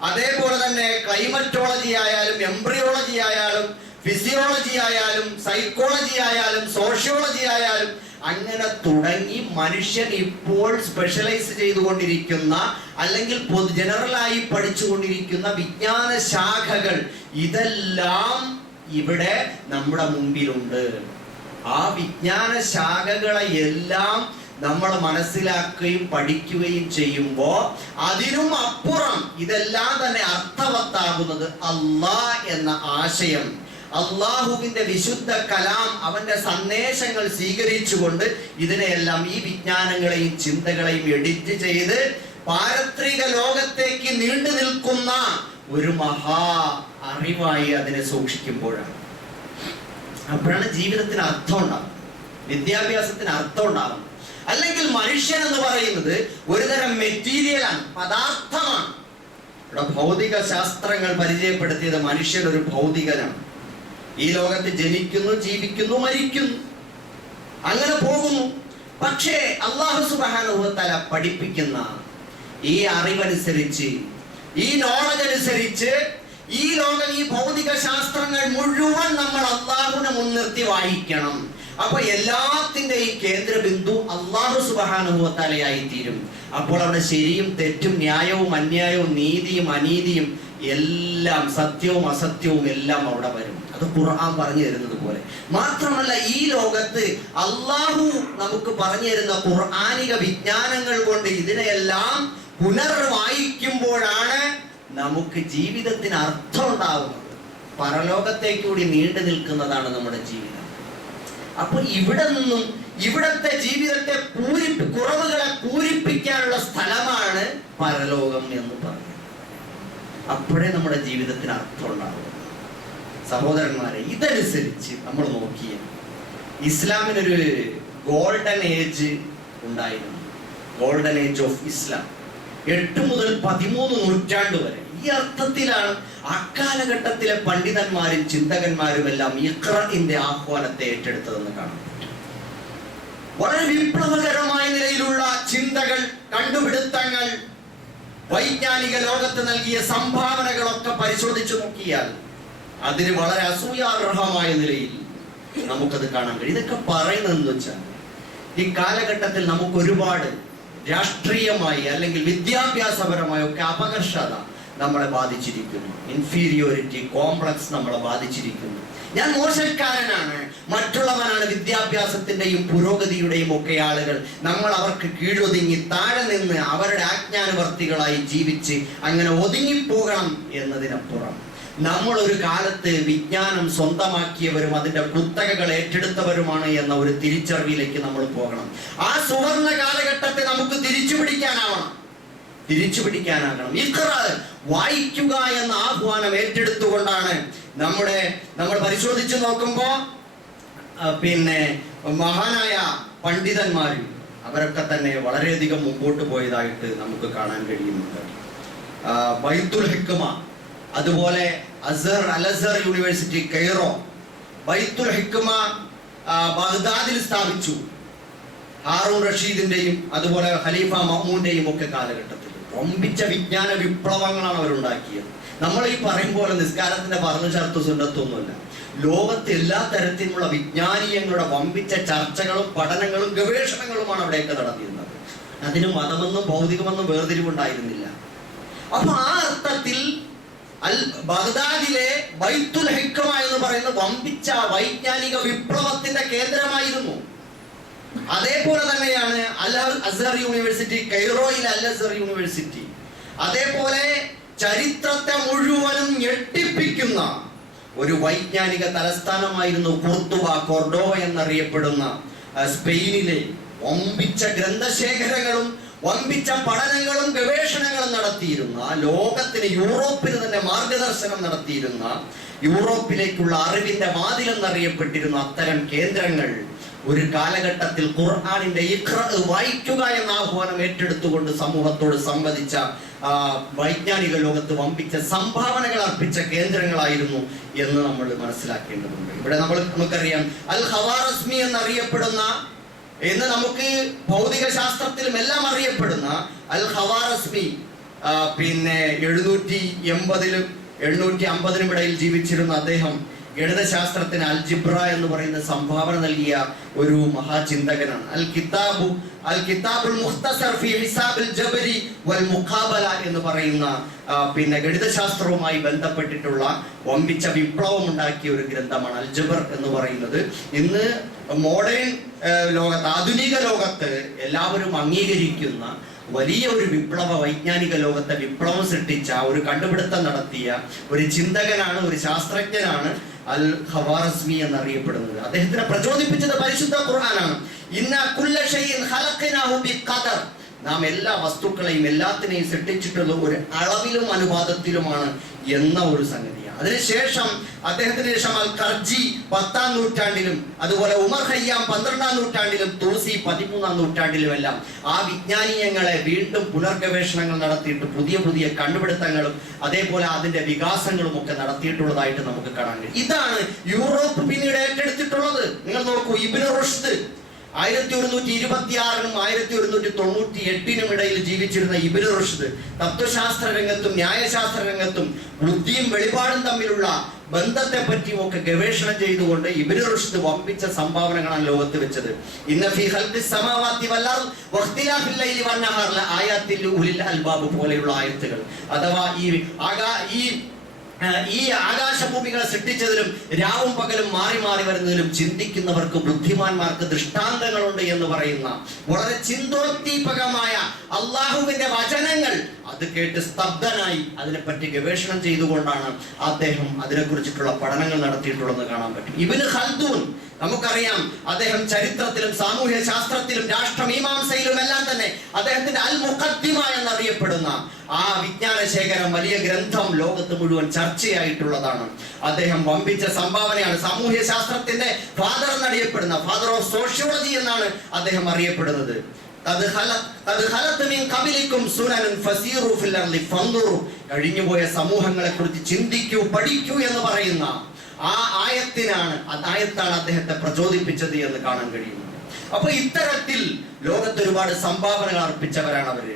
അതേപോലെ തന്നെ ക്ലൈമറ്റോളജി ആയാലും, എംബ്രിയോളജി ആയാലും, ഫിസിയോളജി ആയാലും, സൈക്കോളജി ആയാലും, സോഷ്യോളജി ആയാലും, അങ്ങനെ തുടങ്ങി മനുഷ്യൻ ഇപ്പോൾ സ്പെഷ്യലൈസ് ചെയ്തുകൊണ്ടിരിക്കുന്ന, അല്ലെങ്കിൽ ജനറലായി പഠിച്ചുകൊണ്ടിരിക്കുന്ന വിജ്ഞാന ശാഖകൾ, ഇതെല്ലാം ഇവിടെ നമ്മുടെ മുമ്പിലുണ്ട്. ആ വിജ്ഞാന ശാഖകളെ എല്ലാം നമ്മൾ മനസ്സിലാക്കുകയും പഠിക്കുകയും ചെയ്യുമ്പോൾ അതിനും അപ്പുറം ഇതെല്ലാം തന്നെ അർത്ഥവത്താകുന്നത് അല്ലാഹ് എന്ന ആശയം, അള്ളാഹുവിന്റെ വിശുദ്ധ കലാം, അവന്റെ സന്ദേശങ്ങൾ സ്വീകരിച്ചുകൊണ്ട് ഇതിനെയെല്ലാം, ഈ വിജ്ഞാനങ്ങളെയും ചിന്തകളെയും എഡിറ്റ് ചെയ്ത് പാരത്രിക ലോകത്തേക്ക് നീണ്ടു നിൽക്കുന്ന ഒരു മഹാ അറിവായി അതിനെ സൂക്ഷിക്കുമ്പോഴാണ്, അപ്പോഴാണ് ജീവിതത്തിന് അർത്ഥം ഉണ്ടാകുന്നത്, വിദ്യാഭ്യാസത്തിന് അർത്ഥം ഉണ്ടാകുന്നത്. അല്ലെങ്കിൽ മനുഷ്യൻ എന്ന് പറയുന്നത് ഒരുതരം മെറ്റീരിയലാണ്, പദാർത്ഥമാണ്. ഇവിടെ ഭൗതിക ശാസ്ത്രങ്ങൾ പരിചയപ്പെടുത്തിയത് മനുഷ്യൻ ഒരു ഭൗതികനാണ്. ഈ ലോകത്ത് ജനിക്കുന്നു, ജീവിക്കുന്നു, മരിക്കുന്നു, അങ്ങനെ പോകുന്നു. പക്ഷേ അല്ലാഹു സുബ്ഹാനഹു വ തആല പഠിപ്പിക്കുന്ന ഈ അറിവനുസരിച്ച്, ഈ നോളജ് അനുസരിച്ച് ഈ ലോകം, ഈ ഭൗതിക ശാസ്ത്രങ്ങൾ മുഴുവൻ നമ്മൾ അല്ലാഹുവിനെ മുൻനിർത്തി വായിക്കണം. അപ്പൊ എല്ലാത്തിന്റെയും കേന്ദ്രബിന്ദു അല്ലാഹു സുബ്ഹാനഹു വ തആലയായി തീരും. അപ്പോൾ അവിടെ ശരിയും തെറ്റും, ന്യായവും അന്യായവും, നീതിയും അനീതിയും എല്ലാം, സത്യവും അസത്യവും എല്ലാം അവിടെ വരും. അത് ഖുർആൻ പറഞ്ഞു തരുന്നത് പോലെ. മാത്രമല്ല, ഈ ലോകത്ത് അല്ലാഹു നമുക്ക് പറഞ്ഞു തരുന്ന ഖുർആനിക വിജ്ഞാനങ്ങൾ കൊണ്ട് ഇതിനെയെല്ലാം പുനർവായിക്കുമ്പോഴാണ് നമുക്ക് ജീവിതത്തിന് അർത്ഥം ഉണ്ടാവുന്നത്. പരലോകത്തേക്ക് കൂടി നീണ്ടു നിൽക്കുന്നതാണ് നമ്മുടെ ജീവിതം. അപ്പൊ ഇവിടെ നിന്നും ഇവിടത്തെ ജീവിതത്തെ കുറവുകളെ പൂരിപ്പിക്കാനുള്ള സ്ഥലമാണ് പരലോകം എന്ന് പറയുന്നത്. അപ്പോഴേ നമ്മുടെ ജീവിതത്തിന് അർത്ഥം ഉണ്ടാവും. സഹോദരന്മാരെ, ഇതനുസരിച്ച് നമ്മൾ നോക്കിയ ഇസ്ലാമിനൊരു ഗോൾഡൻ ഏജ് ഉണ്ടായിരുന്നു. ഗോൾഡൻ ഏജ് ഓഫ് ഇസ്ലാം 8 മുതൽ 13 നൂറ്റാണ്ട് വരെ. ഈ അർത്ഥത്തിലാണ് അക്കാലഘട്ടത്തിലെ പണ്ഡിതന്മാരും ചിന്തകന്മാരും എല്ലാം ഇഖ്റഇന്റെ ആഹ്വാനത്തെ ഏറ്റെടുത്തതെന്ന് കാണാം. വളരെ വിപ്ലവകരമായ നിലയിലുള്ള ചിന്തകൾ, കണ്ടുപിടുത്തങ്ങൾ, വൈജ്ഞാനിക ലോകത്ത് നൽകിയ സംഭാവനകളൊക്കെ പരിശോധിച്ചു നോക്കിയാൽ അതിന് വളരെ അസൂയാർഹമായ നിലയിൽ നമുക്കത് കാണാൻ കഴിയും. ഇതൊക്കെ പറയുന്നതെന്ന് വെച്ചാൽ ഈ കാലഘട്ടത്തിൽ നമുക്ക് ഒരുപാട് രാഷ്ട്രീയമായി അല്ലെങ്കിൽ വിദ്യാഭ്യാസപരമായി ഒക്കെ അപകർഷത നമ്മളെ ബാധിച്ചിരിക്കുന്നു. ഇൻഫീരിയോറിറ്റി കോംപ്ലക്സ് നമ്മളെ ബാധിച്ചിരിക്കുന്നു. ഞാൻ മോശക്കാരനാണ്, മറ്റുള്ളവനാണ് വിദ്യാഭ്യാസത്തിന്റെയും പുരോഗതിയുടെയും ഒക്കെ ആളുകൾ. നമ്മൾ അവർക്ക് കീഴൊതുങ്ങി താഴെ നിന്ന് അവരുടെ ആജ്ഞാനുവർത്തികളായി ജീവിച്ച് അങ്ങനെ ഒതുങ്ങിപ്പോകണം എന്നതിനപ്പുറം നമ്മൾ ഒരു കാലത്ത് വിജ്ഞാനം സ്വന്തമാക്കിയവരും അതിന്റെ കുത്തകകൾ ഏറ്റെടുത്തവരുമാണ് എന്ന ഒരു തിരിച്ചറിവിലേക്ക് നമ്മൾ പോകണം. ആ സുവർണ കാലഘട്ടത്തെ നമുക്ക് തിരിച്ചുപിടിക്കാനാകണം. ഇഖ്റ, വായിക്കുക എന്ന ആഹ്വാനം ഏറ്റെടുത്തുകൊണ്ടാണ് നമ്മൾ പരിശോധിച്ചു നോക്കുമ്പോ മഹാനായ പണ്ഡിതന്മാരും അവരൊക്കെ തന്നെ വളരെയധികം മുമ്പോട്ട് പോയതായിട്ട് നമുക്ക് കാണാൻ കഴിയുന്നുണ്ട്. ബൈത്തുൽ ഹിക്മ, അതുപോലെ അൽ അസ്ഹർ യൂണിവേഴ്സിറ്റി കൈറോ, ബൈത്തുൽ ഹിക്മ ബഗ്ദാദിൽ സ്ഥാപിച്ചു. ഹാറൂൺ റഷീദിന്റെയും അതുപോലെ ഖലീഫ മഅ്മൂന്റെയും ഒക്കെ കാലഘട്ടത്തിൽ വമ്പിച്ച വിജ്ഞാന വിപ്ലവങ്ങളാണ് അവരുണ്ടാക്കിയത്. നമ്മൾ ഈ പറയും പോലെ നിസ്കാരത്തിന്റെ പറഞ്ഞു ഷർത്ത് സുന്നത്തൊന്നുമല്ല. ലോകത്തെ എല്ലാ തരത്തിലുള്ള വിജ്ഞാനീയങ്ങളുടെ വമ്പിച്ച ചർച്ചകളും പഠനങ്ങളും ഗവേഷണങ്ങളുമാണ് അവിടെയൊക്കെ നടത്തിയിരുന്നത്. അതിന് മതമെന്നും ഭൗതികമെന്നും വേർതിരിവുണ്ടായിരുന്നില്ല. അപ്പൊ ആ അർത്ഥത്തിൽ ബഗ്ദാദിലെ ബൈത്തുൽ ഹിക്മ എന്ന് പറയുന്ന വമ്പിച്ച വൈജ്ഞാനിക വിപ്ലവത്തിന്റെ കേന്ദ്രമായിരുന്നു. അതേപോലെ തന്നെയാണ് അൽ അസ്ഹർ യൂണിവേഴ്സിറ്റി, കൈറോയിലെ അൽ അസ്ഹർ യൂണിവേഴ്സിറ്റി. അതേപോലെ ചരിത്രത്തെ മുഴുവനും ഞെട്ടിപ്പിക്കുന്ന ഒരു വൈജ്ഞാനിക തലസ്ഥാനമായിരുന്നു കോർഡോവ എന്നറിയപ്പെടുന്ന സ്പെയിനിലെ വമ്പിച്ച ഗ്രന്ഥശേഖരങ്ങളും വമ്പിച്ച പഠനങ്ങളും ഗവേഷണങ്ങളും നടത്തിയിരുന്ന, ലോകത്തിന് യൂറോപ്പിന് തന്നെ മാർഗദർശനം നടത്തിയിരുന്ന, യൂറോപ്പിലേക്കുള്ള അറിവിന്റെ വാതിൽ എന്നറിയപ്പെട്ടിരുന്ന അത്തരം കേന്ദ്രങ്ങൾ ഒരു കാലഘട്ടത്തിൽ ഖുർആനിന്റെ ഇഖ്റ, വായിക്കുക എന്ന ആഹ്വാനം ഏറ്റെടുത്തുകൊണ്ട് സമൂഹത്തോട് സംവദിച്ച വൈജ്ഞാനിക ലോകത്ത് വമ്പിച്ച സംഭാവനകൾ അർപ്പിച്ച കേന്ദ്രങ്ങളായിരുന്നു എന്ന് നമ്മൾ മനസ്സിലാക്കേണ്ടതുണ്ട്. ഇവിടെ നമുക്കറിയാം അൽ ഖവാറസ്മി എന്നറിയപ്പെടുന്ന, എന്ന് നമുക്ക് ഭൗതിക ശാസ്ത്രത്തിലും എല്ലാം അറിയപ്പെടുന്ന അൽ ഖവാറസ്മി 780-ലും 850-നും ഇടയിൽ ജീവിച്ചിരുന്ന അദ്ദേഹം ഗണിതശാസ്ത്രത്തിന് അൽജിബ്ര എന്ന് പറയുന്ന സംഭാവന നൽകിയ ഒരു മഹാചിന്തകനാണ്. അൽ കിതാബുൽ മുഖ്തസർ ഫി ഹിസാബിൽ ജബരി വൽ മുഖാബല എന്ന് പറയുന്ന ഗണിതശാസ്ത്രവുമായി ബന്ധപ്പെട്ടിട്ടുള്ള വമ്പിച്ച വിപ്ലവം ഉണ്ടാക്കിയ ഒരു ഗ്രന്ഥമാണ് അൽജബർ എന്ന് പറയുന്നത്. ഇന്ന് മോഡേൺ ലോകത്ത്, ആധുനിക ലോകത്ത് എല്ലാവരും അംഗീകരിക്കുന്ന വലിയ ഒരു വിപ്ലവ, വൈജ്ഞാനിക ലോകത്തെ വിപ്ലവം സൃഷ്ടിച്ച, ഒരു കണ്ടുപിടുത്തം നടത്തിയ ഒരു ചിന്തകനാണ്, ഒരു ശാസ്ത്രജ്ഞനാണ് അൽ ഖവാറസ്മി എന്നറിയപ്പെടുന്നത്. അദ്ദേഹത്തിനെ പ്രചോദിപ്പിച്ചത് പരിശുദ്ധ ഖുർആനാണ്. ഇന്നാ കുല്ല ഷൈഇൻ ഖലഖനാഹു ബിഖദർ. നാം എല്ലാ വസ്തുക്കളെയും എല്ലാത്തിനെയും സൃഷ്ടിച്ചിട്ടുള്ളത് ഒരു അളവിലും അനുപാതത്തിലുമാണ് എന്ന ഒരു സംഗതിയാണ്. അതിനുശേഷം അദ്ദേഹത്തിന് ശേഷം അൽ ഖർജി 10-ാം നൂറ്റാണ്ടിലും അതുപോലെ ഉമർ ഖയ്യാം 12-ാം നൂറ്റാണ്ടിലും തൂസി 13-ാം നൂറ്റാണ്ടിലുമെല്ലാം ആ വിജ്ഞാനീയങ്ങളെ വീണ്ടും പുനർഗവേഷണങ്ങൾ നടത്തിയിട്ട് പുതിയ പുതിയ കണ്ടുപിടുത്തങ്ങളും അതേപോലെ അതിന്റെ വികാസങ്ങളും ഒക്കെ നടത്തിയിട്ടുള്ളതായിട്ട് നമുക്ക് കാണാൻ കഴിയും. ഇതാണ് യൂറോപ്പ് പിന്നീട് ഏറ്റെടുത്തിട്ടുള്ളത്. നിങ്ങൾ നോക്കൂ, ഇബ്നു റുഷ്ദ് 1126-നും 1198-നും ഇടയിൽ ജീവിച്ചിരുന്ന ഇബ്നു റുഷ്ദ് തത്വശാസ്ത്ര രംഗത്തും ന്യായശാസ്ത്ര രംഗത്തും ബുദ്ധിയും വെളിപാടും തമ്മിലുള്ള ബന്ധത്തെ പറ്റിയും ഒക്കെ ഗവേഷണം ചെയ്തുകൊണ്ട് ഇബ്നു റുഷ്ദ് വമ്പിച്ച സംഭാവനകളാണ് ലോകത്ത് വെച്ചത്. ഇന്ന ഫീ ഖൽഖിസ് സമാവാതി വൽ അർദ് വഖ്തിലാഫിൽ ലൈലി വൻ നഹാർ ലആയാത്തിൽ ഉലിൽ അൽബാബ് പോലെയുള്ള ആയത്തുകൾ, അഥവാ ഈ ആകാശഭൂമികളെ സൃഷ്ടിച്ചതിലും രാവും പകലും മാറി മാറി വരുന്നതിലും ചിന്തിക്കുന്നവർക്ക് ബുദ്ധിമാന്മാർക്ക് ദൃഷ്ടാന്തങ്ങളുണ്ട് എന്ന് പറയുന്ന വളരെ ചിന്തോദ്ദീപകമായ അള്ളാഹുവിന്റെ വചനങ്ങൾ അത് കേട്ട് സ്തബ്ധനായി അതിനെപ്പറ്റി ഗവേഷണം ചെയ്തുകൊണ്ടാണ് അദ്ദേഹം അതിനെക്കുറിച്ചിട്ടുള്ള പഠനങ്ങൾ നടത്തിയിട്ടുള്ളതെന്ന് കാണാൻ പറ്റും. ഇബ്നു ഖൽദൂൻ നമുക്കറിയാം, അദ്ദേഹം ചരിത്രത്തിലും സാമൂഹ്യ ശാസ്ത്രത്തിലും രാഷ്ട്രമീമാംസയിലും എല്ലാം തന്നെ അദ്ദേഹത്തിന്റെ അൽ മുഖദ്ദിമ എന്നറിയപ്പെടുന്ന ആ വിജ്ഞാന ശേഖരം, വലിയ ഗ്രന്ഥം ലോകത്ത് മുഴുവൻ ചർച്ചയായിട്ടുള്ളതാണ്. അദ്ദേഹം വമ്പിച്ച സംഭാവനയാണ്. സാമൂഹ്യ ശാസ്ത്രത്തിന്റെ ഫാദർ എന്നറിയപ്പെടുന്ന ഫാദർ ഓഫ് സോഷ്യോളജി എന്നാണ് അദ്ദേഹം അറിയപ്പെടുന്നത്. കഴിഞ്ഞുപോയ സമൂഹങ്ങളെ കുറിച്ച് ചിന്തിക്കൂ, പഠിക്കൂ എന്ന് പറയുന്ന ആ ആയത്താണ് അദ്ദേഹത്തെ പ്രചോദിപ്പിച്ചത് എന്ന് കാണാൻ കഴിയുന്നു. അപ്പൊ ഇത്തരത്തിൽ ലോകത്ത് ഒരുപാട് സംഭാവനകൾ അർപ്പിച്ചവരാണ് അവര്.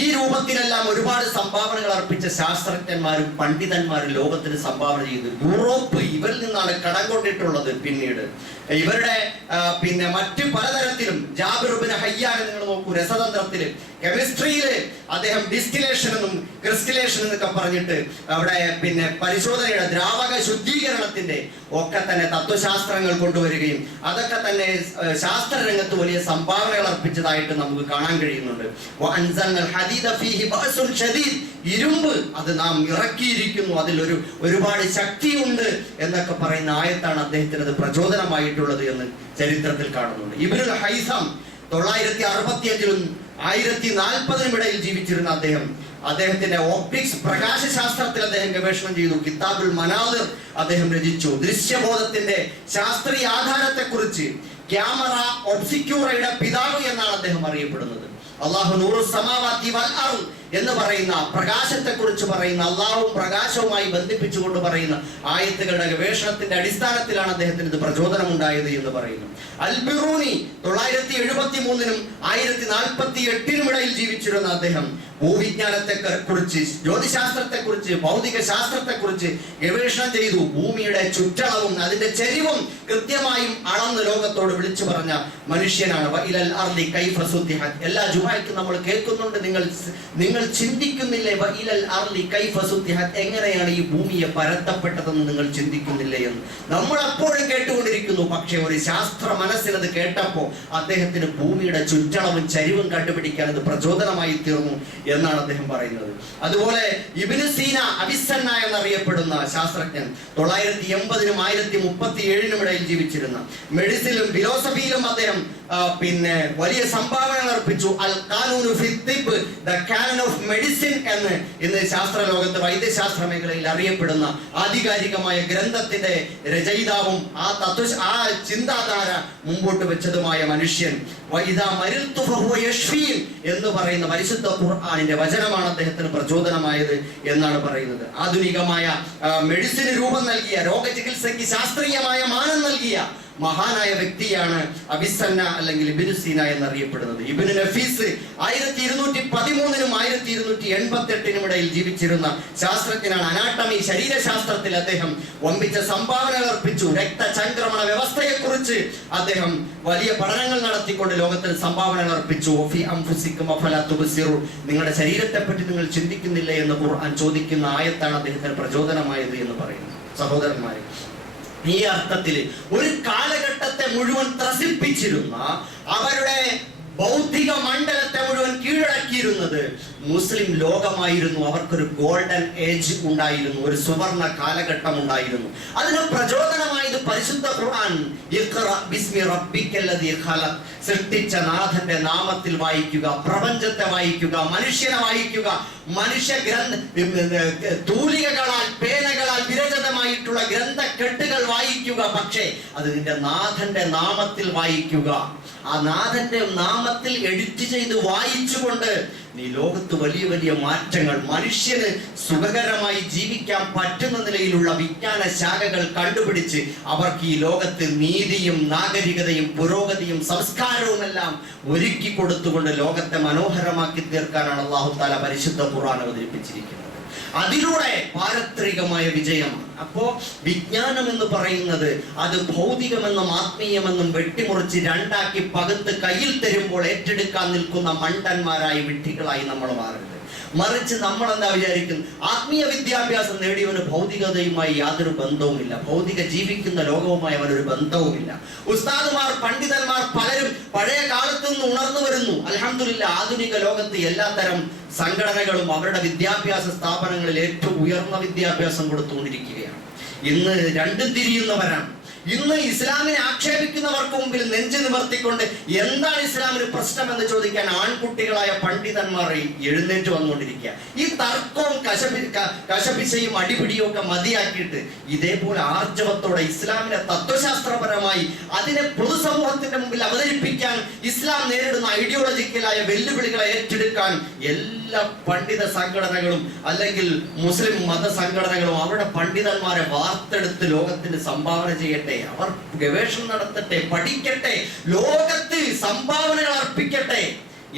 ഈ രൂപത്തിലെല്ലാം ഒരുപാട് സംഭാവനകൾ അർപ്പിച്ച ശാസ്ത്രജ്ഞന്മാരും പണ്ഡിതന്മാരും ലോകത്തിന് സംഭാവന ചെയ്തു. യൂറോപ്പ് ഇവരിൽ നിന്നാണ് കടം കൊണ്ടിട്ടുള്ളത്. പിന്നീട് ഇവരുടെ മറ്റു പലതരത്തിലും ജാബിർ ഇബ്നു ഹയ്യാൻ നിങ്ങൾ നോക്കൂ, രസതന്ത്രത്തില് കെമിസ്ട്രിയില് അദ്ദേഹം ഡിസ്റ്റിലേഷൻ എന്നും ക്രിസ്റ്റലേഷൻ എന്നൊക്കെ പറഞ്ഞിട്ട് അവിടെ പരിശോധനയുടെ ദ്രാവക ശുദ്ധീകരണത്തിന്റെ ഒക്കെ തന്നെ തത്വശാസ്ത്രങ്ങൾ കൊണ്ടുവരികയും അതൊക്കെ തന്നെ ശാസ്ത്ര രംഗത്ത് വലിയ സംഭാവനകൾ അർപ്പിച്ചതായിട്ട് നമുക്ക് കാണാൻ കഴിയുന്നുണ്ട്. ഇരുമ്പ് അത് നാം ഇറക്കിയിരിക്കുന്നു, അതിൽ ഒരുപാട് ശക്തിയുണ്ട് എന്നൊക്കെ പറയുന്ന ആയത്താണ് അദ്ദേഹത്തിന് അത് പ്രചോദനമായിട്ടുള്ളത് എന്ന് ചരിത്രത്തിൽ കാണുന്നുണ്ട്. ഇബ്നുൽ ഹൈസം 965-ലും 1040-നും ഇടയിൽ ജീവിച്ചിരുന്ന അദ്ദേഹത്തിന്റെ ഓപ്റ്റിക്സ് പ്രകാശശാസ്ത്രത്തിൽ അദ്ദേഹം ഗവേഷണം ചെയ്തു. കിതാബുൽ മനാദിർ അദ്ദേഹം രചിച്ചു. ദൃശ്യബോധത്തിന്റെ ശാസ്ത്രീയ ആധാരത്തെക്കുറിച്ച് ക്യാമറ ഒബ്സിക്യൂറയുടെ പിതാവ് എന്നാണ് അദ്ദേഹം അറിയപ്പെടുന്നത്. അല്ലാഹു നൂറുസ് സമാവാതി വൽ അർദ് എന്ന് പറയുന്ന പ്രകാശത്തെ കുറിച്ച് പറയുന്ന അള്ളാഹുവും പ്രകാശവുമായി ബന്ധിപ്പിച്ചുകൊണ്ട് പറയുന്ന ആയത്തുകളുടെ ഗവേഷണത്തിന്റെ അടിസ്ഥാനത്തിലാണ് അദ്ദേഹത്തിന് ഇത് പ്രചോദനം ഉണ്ടായത് എന്ന് പറയുന്നു. അൽ ബിറൂനി 973-നും 1048-നും ഇടയിൽ ജീവിച്ചിരുന്ന അദ്ദേഹം ഭൂവിജ്ഞാനത്തെ കുറിച്ച്, ജ്യോതിശാസ്ത്രത്തെ കുറിച്ച്, ഭൗതിക ശാസ്ത്രത്തെ കുറിച്ച് ഗവേഷണം ചെയ്തു. ഭൂമിയുടെ ചുറ്റളവും അതിന്റെ ചെരിവും കൃത്യമായും അളന്ന് ലോകത്തോട് വിളിച്ചു പറഞ്ഞ മനുഷ്യനാണ്. എല്ലാ ജുമായ്ക്കും നമ്മൾ കേൾക്കുന്നുണ്ട്, നിങ്ങൾ ചിന്തിക്കുന്നില്ലേ എങ്ങനെയാണ് ഈ ഭൂമിയെ പരത്തപ്പെട്ടതെന്ന് നിങ്ങൾ ചിന്തിക്കുന്നില്ലേ എന്ന് നമ്മൾ എപ്പോഴും കേട്ടുകൊണ്ടിരിക്കുന്നു. പക്ഷെ ഒരു ശാസ്ത്ര മനസ്സിനത് കേട്ടപ്പോ അദ്ദേഹത്തിന് ഭൂമിയുടെ ചുറ്റളവും ചരിവും കണ്ടുപിടിക്കാൻ അത് പ്രചോദനമായി തീർന്നു എന്നാണ് അദ്ദേഹം പറയുന്നത്. അതുപോലെ ഇബ്നു സീന അവിസന്ന എന്നറിയപ്പെടുന്ന ശാസ്ത്രജ്ഞൻ 980-നും 1037-നും ഇടയിൽ ജീവിച്ചിരുന്ന മെഡിസിനിലും ഫിലോസഫിയിലും അദ്ദേഹം വലിയ സംഭാവനകൾ അർപ്പിച്ചു. അൽ ഖാനൂനു ഫി തിബ്, ദ കാനൻ ഓഫ് മെഡിസിൻ എന്ന് ഇന്ന് ശാസ്ത്ര ലോകത്ത് വൈദ്യശാസ്ത്ര മേഖലയിൽ അറിയപ്പെടുന്ന ആധികാരികമായ ഗ്രന്ഥത്തിന്റെ രചയിതാവും ആ ചിന്താധാര മുമ്പോട്ട് വെച്ചതുമായ മനുഷ്യൻ. എന്ന് പറയുന്ന പരിശുദ്ധ ഖുർആനിന്റെ വചനമാണ് അദ്ദേഹത്തിന് പ്രചോദനമായത് എന്നാണ് പറയുന്നത്. ആധുനികമായ മെഡിസിന് രൂപം നൽകിയ, രോഗചികിത്സയ്ക്ക് ശാസ്ത്രീയമായ മാനം നൽകിയ മഹാനായ വ്യക്തിയാണ് അവിസന്ന അല്ലെങ്കിൽ ഇബ്നു സീന എന്നറിയപ്പെടുന്നത്. ഇബ്നു നഫീസ് 1213-നും 1288-നും ഇടയിൽ ജീവിച്ചിരുന്ന ശാസ്ത്രജ്ഞനാണ്. അനാട്ടമി, ശരീരശാസ്ത്രത്തിൽ അദ്ദേഹം വമ്പിച്ച സംഭാവനകൾ അർപ്പിച്ചു. രക്തചംക്രമണ വ്യവസ്ഥയെക്കുറിച്ച് അദ്ദേഹം വലിയ പഠനങ്ങൾ നടത്തിക്കൊണ്ട് ലോകത്തിന് സംഭാവനകൾ അർപ്പിച്ചു. നിങ്ങളുടെ ശരീരത്തെ പറ്റി നിങ്ങൾ ചിന്തിക്കുന്നില്ലേ എന്ന് ഖുർആൻ ചോദിക്കുന്ന ആയത്താണ് അദ്ദേഹത്തിന് പ്രചോദനമായത് എന്ന് പറയുന്നു. സഹോദരന്മാരെ, ഈ അർത്ഥത്തിൽ ഒരു കാലഘട്ടത്തെ മുഴുവൻ ത്രസിപ്പിച്ചിരുന്ന, അവരുടെ ബൗദ്ധിക മണ്ഡലത്തെ മുഴുവൻ കീഴടക്കിയിരുന്ന ഉണ്ടായിരുന്നത് മുസ്ലിം ലോകമായിരുന്നു. അവർക്കൊരു ഗോൾഡൻ ഏജ് ഉണ്ടായിരുന്നു, ഒരു സുവർണ കാലഘട്ടം ഉണ്ടായിരുന്നു. അതിന് പ്രചോദനമായത് പരിശുദ്ധ ഖുർആൻ. ഇഖ്റ ബിസ്മി റബ്ബിക്കല്ലദീ ഖലഖ്, സൃഷ്ടിച്ച നാഥന്റെ നാമത്തിൽ വായിക്കുക, പ്രപഞ്ചത്തെ വായിക്കുക, മനുഷ്യനെ വായിക്കുക, മനുഷ്യ തൂലികകളാൽ പേനകളാൽ വിരചിതമായിട്ടുള്ള ഗ്രന്ഥക്കെട്ടുകൾ വായിക്കുക. പക്ഷേ അത് നിന്റെ നാഥന്റെ നാമത്തിൽ വായിക്കുക. ആ നാഥന്റെ നാമത്തിൽ എഡിറ്റ് ചെയ്ത് വായിച്ചുകൊണ്ട് നീ ലോകത്ത് വലിയ വലിയ മാറ്റങ്ങൾ, മനുഷ്യന് സുഖകരമായി ജീവിക്കാൻ പറ്റുന്ന നിലയിലുള്ള വിജ്ഞാന ശാഖകൾ കണ്ടുപിടിച്ച് അവർക്ക് ഈ ലോകത്ത് നീതിയും നാഗരികതയും പുരോഗതിയും സംസ്കാരവും എല്ലാം ഒരുക്കി കൊടുത്തുകൊണ്ട് ലോകത്തെ മനോഹരമാക്കി തീർക്കാനാണ് അല്ലാഹു തആല പരിശുദ്ധ ഖുർആൻ അവതരിപ്പിച്ചിരിക്കുന്നത്. അതിലൂടെ പാരത്രികമായ വിജയമാണ്. അപ്പോ വിജ്ഞാനം എന്ന് പറയുന്നത് അത് ഭൗതികമെന്നും ആത്മീയമെന്നും വെട്ടിമുറിച്ച് രണ്ടാക്കി പകുത്ത് കയ്യിൽ തരുമ്പോൾ ഏറ്റെടുക്കാൻ നിൽക്കുന്ന മണ്ടന്മാരായി വിഡ്ഢികളായി നമ്മൾ മാറരുത്. മറിച്ച് നമ്മൾ എന്താ വിചാരിക്കുന്നു, ആത്മീയ വിദ്യാഭ്യാസം നേടിയവന് ഭൗതികതയുമായി യാതൊരു ബന്ധവുമില്ല, ഭൗതിക ജീവിക്കുന്ന ലോകവുമായി അവനൊരു ബന്ധവുമില്ല. ഉസ്താദുമാർ, പണ്ഡിതന്മാർ പലരും പഴയ കാലത്ത് നിന്ന് ഉണർന്നു വരുന്നു. അൽഹംദുലില്ലാഹ്, ആധുനിക ലോകത്ത് എല്ലാത്തരം സംഘടനകളും അവരുടെ വിദ്യാഭ്യാസ സ്ഥാപനങ്ങളിൽ ഏറ്റവും ഉയർന്ന വിദ്യാഭ്യാസം കൊടുത്തുകൊണ്ടിരിക്കുകയാണ്. ഇന്ന് രണ്ടും തിരിയുന്നവരാണ്. ഇന്ന് ഇസ്ലാമിനെ ആക്ഷേപിക്കുന്നവർക്ക് മുമ്പിൽ നെഞ്ചു നിവർത്തിക്കൊണ്ട് എന്താണ് ഇസ്ലാമിന് പ്രശ്നം എന്ന് ചോദിക്കാൻ ആൺകുട്ടികളായ പണ്ഡിതന്മാർ എഴുന്നേറ്റ് വന്നുകൊണ്ടിരിക്കുക. ഈ തർക്കവും കശപിശയും അടിപിടിയും ഒക്കെ മതിയാക്കിയിട്ട് ഇതേപോലെ ആർജവത്തോടെ ഇസ്ലാമിനെ തത്വശാസ്ത്രപരമായി അതിനെ പൊതുസമൂഹത്തിന്റെ മുമ്പിൽ അവതരിപ്പിക്കാൻ, ഇസ്ലാം നേരിടുന്ന ഐഡിയോളജിക്കലായ വെല്ലുവിളികളെ ഏറ്റെടുക്കാൻ എല്ലാ പണ്ഡിത സംഘടനകളും അല്ലെങ്കിൽ മുസ്ലിം മത സംഘടനകളും അവരുടെ പണ്ഡിതന്മാരെ വാർത്തെടുത്ത് ലോകത്തിന് സംഭാവന ചെയ്യട്ടെ. അവർ ഗവേഷണം നടത്തട്ടെ, പഠിക്കട്ടെ, ലോകത്ത് സംഭാവനകൾ അർപ്പിക്കട്ടെ.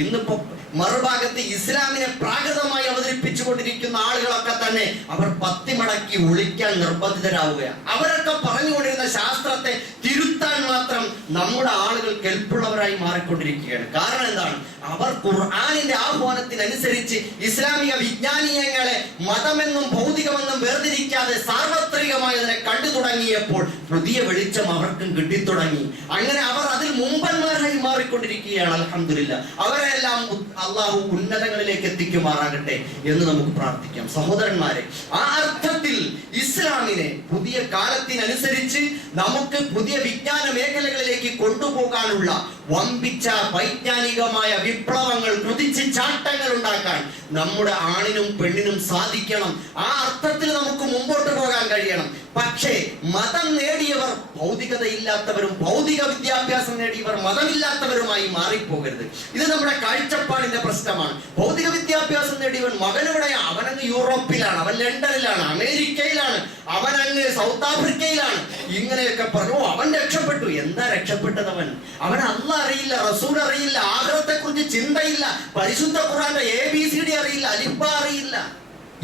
ഇന്നിപ്പോ മറുഭാഗത്ത് ഇസ്ലാമിനെ പ്രാകൃതമായി അവതരിപ്പിച്ചുകൊണ്ടിരിക്കുന്ന ആളുകളൊക്കെ തന്നെ അവർ പത്തിമടക്കി ഒളിക്കാൻ നിർബന്ധിതരാവുകയാണ്. അവരൊക്കെ പറഞ്ഞുകൊണ്ടിരുന്ന ശാസ്ത്രത്തെ തിരുത്താൻ മാത്രം നമ്മുടെ ആളുകൾ കെൽപ്പുള്ളവരായി മാറിക്കൊണ്ടിരിക്കുകയാണ്. കാരണം എന്താണ്? അവർ ഖുർആനിന്റെ ആഹ്വാനത്തിനനുസരിച്ച് ഇസ്ലാമിക വിജ്ഞാനീയങ്ങളെ മതമെന്നും ഭൗതികമെന്നും വേർതിരിക്കാതെ സാർവത്രികമായി അതിനെ കണ്ടു തുടങ്ങിയപ്പോൾ പുതിയ വെളിച്ചം അവർക്കും കിട്ടിത്തുടങ്ങി. അങ്ങനെ അവർ അതിൽ മുമ്പന്മാരായി മാറിക്കൊണ്ടിരിക്കുകയാണ്. അൽഹംദുലില്ലാഹ്, അവരെല്ലാം അള്ളാഹു ഉന്നതങ്ങളിലേക്ക് എത്തിക്കുമാറാകട്ടെ എന്ന് നമുക്ക് പ്രാർത്ഥിക്കാം. സഹോദരന്മാരെ, ആ അർത്ഥത്തിൽ ഇസ്ലാമിനെ പുതിയ കാലത്തിനനുസരിച്ച് നമുക്ക് പുതിയ വിജ്ഞാന മേഖലകളിലേക്ക് കൊണ്ടുപോകാനുള്ള വമ്പിച്ച വൈജ്ഞാനികമായ വിപ്ലവങ്ങൾ, കുതിച്ച് ചാട്ടങ്ങൾ ഉണ്ടാക്കാൻ നമ്മുടെ ആണിനും പെണ്ണിനും സാധിക്കണം. ആ അർത്ഥത്തിൽ നമുക്ക് മുമ്പോട്ട് പോകാൻ കഴിയണം. പക്ഷേ മതം നേടിയവർ ഭൗതികതയില്ലാത്തവരും ഭൗതിക വിദ്യാഭ്യാസം നേടിയവർ മതമില്ലാത്തവരുമായി മാറിപ്പോകരുത്. ഇത് നമ്മുടെ കാഴ്ചപ്പാടിന്റെ പ്രശ്നമാണ്. ഭൗതിക വിദ്യാഭ്യാസം നേടിയവൻ മകനെവിടെയാണ്? അവനങ്ങ് യൂറോപ്പിലാണ്, അവൻ ലണ്ടനിലാണ്, അമേരിക്കയിലാണ്, അവനങ്ങ് സൗത്ത് ആഫ്രിക്കയിലാണ്. ഇങ്ങനെയൊക്കെ പറഞ്ഞു അവൻ രക്ഷപ്പെട്ടു. എന്താ രക്ഷപ്പെട്ടതവൻ? അവൻ അല്ലാഹ് അറിയില്ല, റസൂൽ അറിയില്ല, ആഖിറത്തെ കുറിച്ച് ചിന്തയില്ല, പരിശുദ്ധ ഖുർആന്റെ ABCD അറിയില്ല, അലിഫ്ബ അറിയില്ല.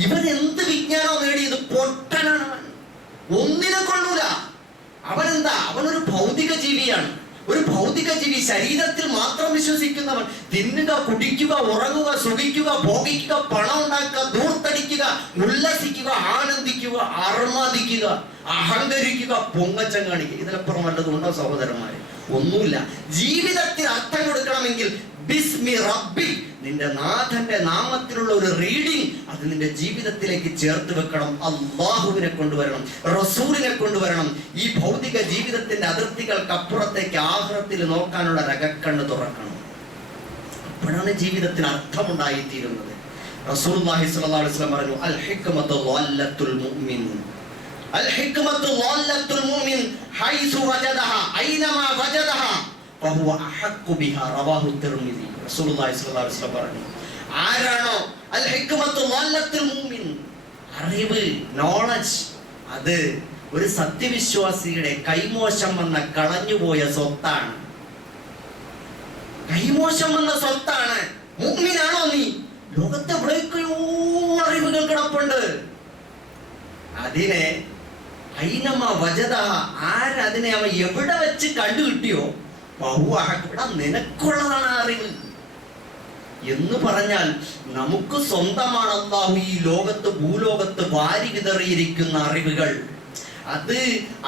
ഇവൻ എന്ത് വിജ്ഞാനം നേടിയത്? പൊട്ടനാണ് അവൻ, ഒന്നിനെ കൊള്ളൂല. അവനെന്താ? അവനൊരു ഭൗതിക ജീവിയാണ്, ഒരു ഭൗതിക ജീവി, ശരീരത്തിൽ മാത്രം വിശ്വസിക്കുന്നവൻ. തിന്നുക, കുടിക്കുക, ഉറങ്ങുക, സുഖിക്കുക, ഭോഗിക്കുക, പണം ഉണ്ടാക്കുക, ധൂർത്തടിക്കുക, ഉല്ലസിക്കുക, ആനന്ദിക്കുക, അർമാദിക്കുക, അഹങ്കരിക്കുക, പൊങ്ങച്ചം കാണിക്കുക. ഇതിലപ്പുറം വല്ലതുണ്ടോ സഹോദരന്മാരെ? ഒന്നുമില്ല. ജീവിതത്തിന് അർത്ഥം കൊടുക്കണമെങ്കിൽ ബിസ്മി റബ്ബി, നിന്റെ നാഥന്റെ നാമത്തിലുള്ള ഒരു റീഡിംഗ് അത് നിന്റെ ജീവിതത്തിലേക്ക് ചേർത്ത് വെക്കണം. അള്ളാഹുവിനെ കൊണ്ടുവരണം, റസൂലിനെ കൊണ്ടുവരണം. ഈ ഭൗതിക ജീവിതത്തിന്റെ അതിർത്തികൾക്ക് അപ്പുറത്തേക്ക് ആഖിറത്തിൽ നോക്കാനുള്ള രകക്കണ്ണ് തുറക്കണം. അപ്പോഴാണ് ജീവിതത്തിന് അർത്ഥമുണ്ടായിത്തീരുന്നത്. റസൂലുള്ളാഹി സ്വല്ലല്ലാഹു അലൈഹി വസല്ലം പറഞ്ഞു, അൽ ഹിക്മത്തു ളല്ലത്തുൽ മുഅ്മിൻ, അൽ ഹിക്മത്തു ളല്ലത്തുൽ മുഅ്മിൻ ഹൈസു വജദഹ ഐനമാ വജദഹ ഫഹുവ അഹഖു ബിഹാ, റവാഹു തിർമിദി. റസൂലുള്ളാഹി സ്വല്ലല്ലാഹു അലൈഹി വസല്ലം പറഞ്ഞു, ആരാണോ അൽ ഹിക്മത്തു ളല്ലത്തുൽ മുഅ്മിൻ, അറിവ്, നോളജ്, അത് ഒരു സത്യവിശ്വാസിയുടെ കൈമോശം വന്ന കളഞ്ഞുപോയ സ്വത്താണ്. കൈമോശം വന്ന സ്വത്താണ്. മുഅ്മിനാണോ നീ? ലോകത്തെ എവിടെയൊക്കെയോ അറിവുകൾ കിടപ്പുണ്ട്. അതിനെ ഐനമ വജദഹ, ആരതിനെ അവൻ എവിടെ വെച്ച് കണ്ടുകിട്ടിയോ ഇവിടെ നിനക്കുള്ളതാണ് അറിവ് എന്ന് പറഞ്ഞാൽ നമുക്ക് സ്വന്തമാണ് അല്ലാഹു ഈ ലോകത്ത് ഭൂലോകത്ത് വാരി വിതറിയിരിക്കുന്ന അറിവുകൾ.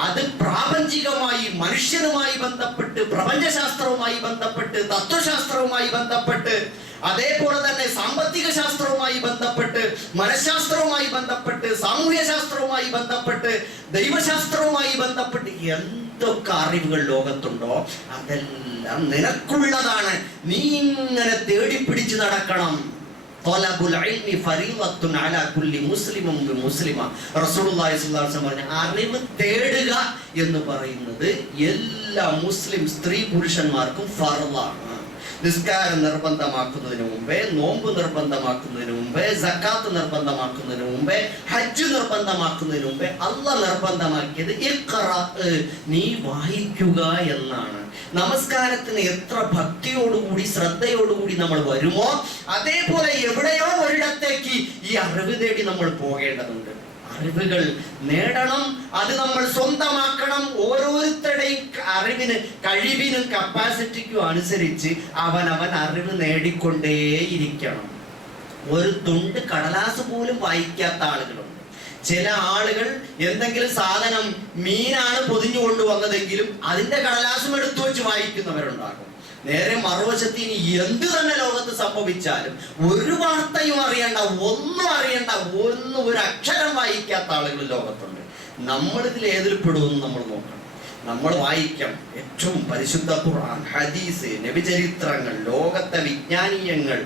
അത് പ്രാപഞ്ചികമായി മനുഷ്യനുമായി ബന്ധപ്പെട്ട്, പ്രപഞ്ചശാസ്ത്രവുമായി ബന്ധപ്പെട്ട്, തത്വശാസ്ത്രവുമായി ബന്ധപ്പെട്ട് അതേപോലെ തന്നെ സാമ്പത്തിക ശാസ്ത്രവുമായി ബന്ധപ്പെട്ട്, മനഃശാസ്ത്രവുമായി ബന്ധപ്പെട്ട്, സാമൂഹ്യ ശാസ്ത്രവുമായി ബന്ധപ്പെട്ട്, ദൈവശാസ്ത്രവുമായി ബന്ധപ്പെട്ട് എന്തൊക്കെ അറിവുകൾ ലോകത്തുണ്ടോ അതെല്ലാം നിനക്കുള്ളതാണ്. നീ ഇങ്ങനെ തേടിപ്പിടിച്ച് നടക്കണം. അറിവ് തേടുക എന്ന് പറയുന്നത് എല്ലാ മുസ്ലിം സ്ത്രീ പുരുഷന്മാർക്കും ഫർളാണ്. നിസ്കാരം നിർബന്ധമാക്കുന്നതിന് മുമ്പേ, നോമ്പ് നിർബന്ധമാക്കുന്നതിന് മുമ്പേ, സക്കാത്ത് നിർബന്ധമാക്കുന്നതിന് മുമ്പേ, ഹജ്ജ് നിർബന്ധമാക്കുന്നതിന് മുമ്പേ അല്ലാഹ് നിർബന്ധമാക്കിയത് ഇഖ്റ, നീ വായിക്കുക എന്നാണ്. നമസ്കാരത്തിന് എത്ര ഭക്തിയോടുകൂടി ശ്രദ്ധയോടുകൂടി നമ്മൾ വരുമോ അതേപോലെ എവിടെയോ ഒരിടത്തേക്ക് ഈ അറിവ് തേടി നമ്മൾ പോകേണ്ടതുണ്ട്. അറിവുകൾ നേടണം, അത് നമ്മൾ സ്വന്തമാക്കണം. ഓരോരുത്തരുടെയും അറിവിന്, കഴിവിനും കപ്പാസിറ്റിക്കും അനുസരിച്ച് അവനവൻ അറിവ് നേടിക്കൊണ്ടേയിരിക്കണം. ഒരു തുണ്ട് കടലാസ് പോലും വായിക്കാത്ത ആളുകളുണ്ട്. ചില ആളുകൾ എന്തെങ്കിലും സാധനം, മീനാണ് പൊതിഞ്ഞു കൊണ്ടുവന്നതെങ്കിലും അതിന്റെ കടലാസും എടുത്തു വെച്ച് വായിക്കുന്നവരുണ്ടാകും. നേരെ മറുവശത്ത് ഇനി എന്ത് തന്നെ ലോകത്ത് സംഭവിച്ചാലും ഒരു വാർത്തയും അറിയണ്ട, ഒന്നും അറിയണ്ട, ഒരു അക്ഷരം വായിക്കാത്ത ആളുകൾ ലോകത്തുണ്ട്. നമ്മളിതിൽ ഏതിൽ പെടുമെന്ന് നമ്മൾ നോക്കണം. നമ്മൾ വായിക്കണം ഏറ്റവും പരിശുദ്ധ ഖുർആൻ, ഹദീസ്, നബിചരിത്രങ്ങൾ, ലോകത്തെ വിജ്ഞാനീയങ്ങൾ,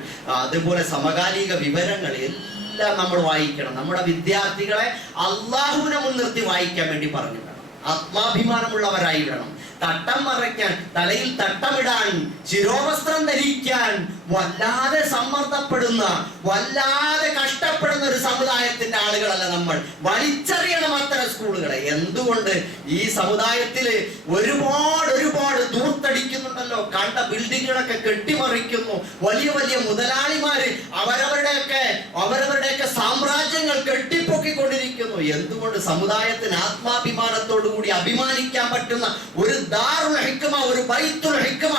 അതുപോലെ സമകാലിക വിവരങ്ങൾ എല്ലാം നമ്മൾ വായിക്കണം. നമ്മുടെ വിദ്യാർത്ഥികളെ അള്ളാഹുവിനെ മുൻനിർത്തി വായിക്കാൻ വേണ്ടി പറഞ്ഞു വേണം. ആത്മാഭിമാനമുള്ളവരായി വേണം. തട്ടം മറയ്ക്കാൻ, തലയിൽ തട്ടമിടാൻ, ശിരോവസ്ത്രം ധരിക്കാൻ വല്ലാതെ സമ്മർദ്ദപ്പെടുന്ന, വല്ലാതെ കഷ്ടപ്പെടുന്ന ഒരു സമുദായത്തിന്റെ ആളുകളല്ല നമ്മൾ. വലിച്ചെറിയണം അത്തരം സ്കൂളുകളെ. എന്തുകൊണ്ട്? ഈ സമുദായത്തില് ഒരുപാട് ദൂർത്തടിക്കുന്നുണ്ടല്ലോ. കണ്ട ബിൽഡിങ്ങുകളൊക്കെ കെട്ടിമറിക്കുന്നു. വലിയ വലിയ മുതലാളിമാര് അവരവരുടെയൊക്കെ സാമ്രാജ്യങ്ങൾ കെട്ടിപ്പൊക്കിക്കൊണ്ടിരിക്കുന്നു. എന്തുകൊണ്ട്? സമുദായത്തിന് ആത്മാഭിമാനത്തോടു കൂടി അഭിമാനിക്കാൻ പറ്റുന്ന ഒരു ദാറുൽ ഹിക്മ, ഒരു ബൈത്തുൽ ഹിക്മ,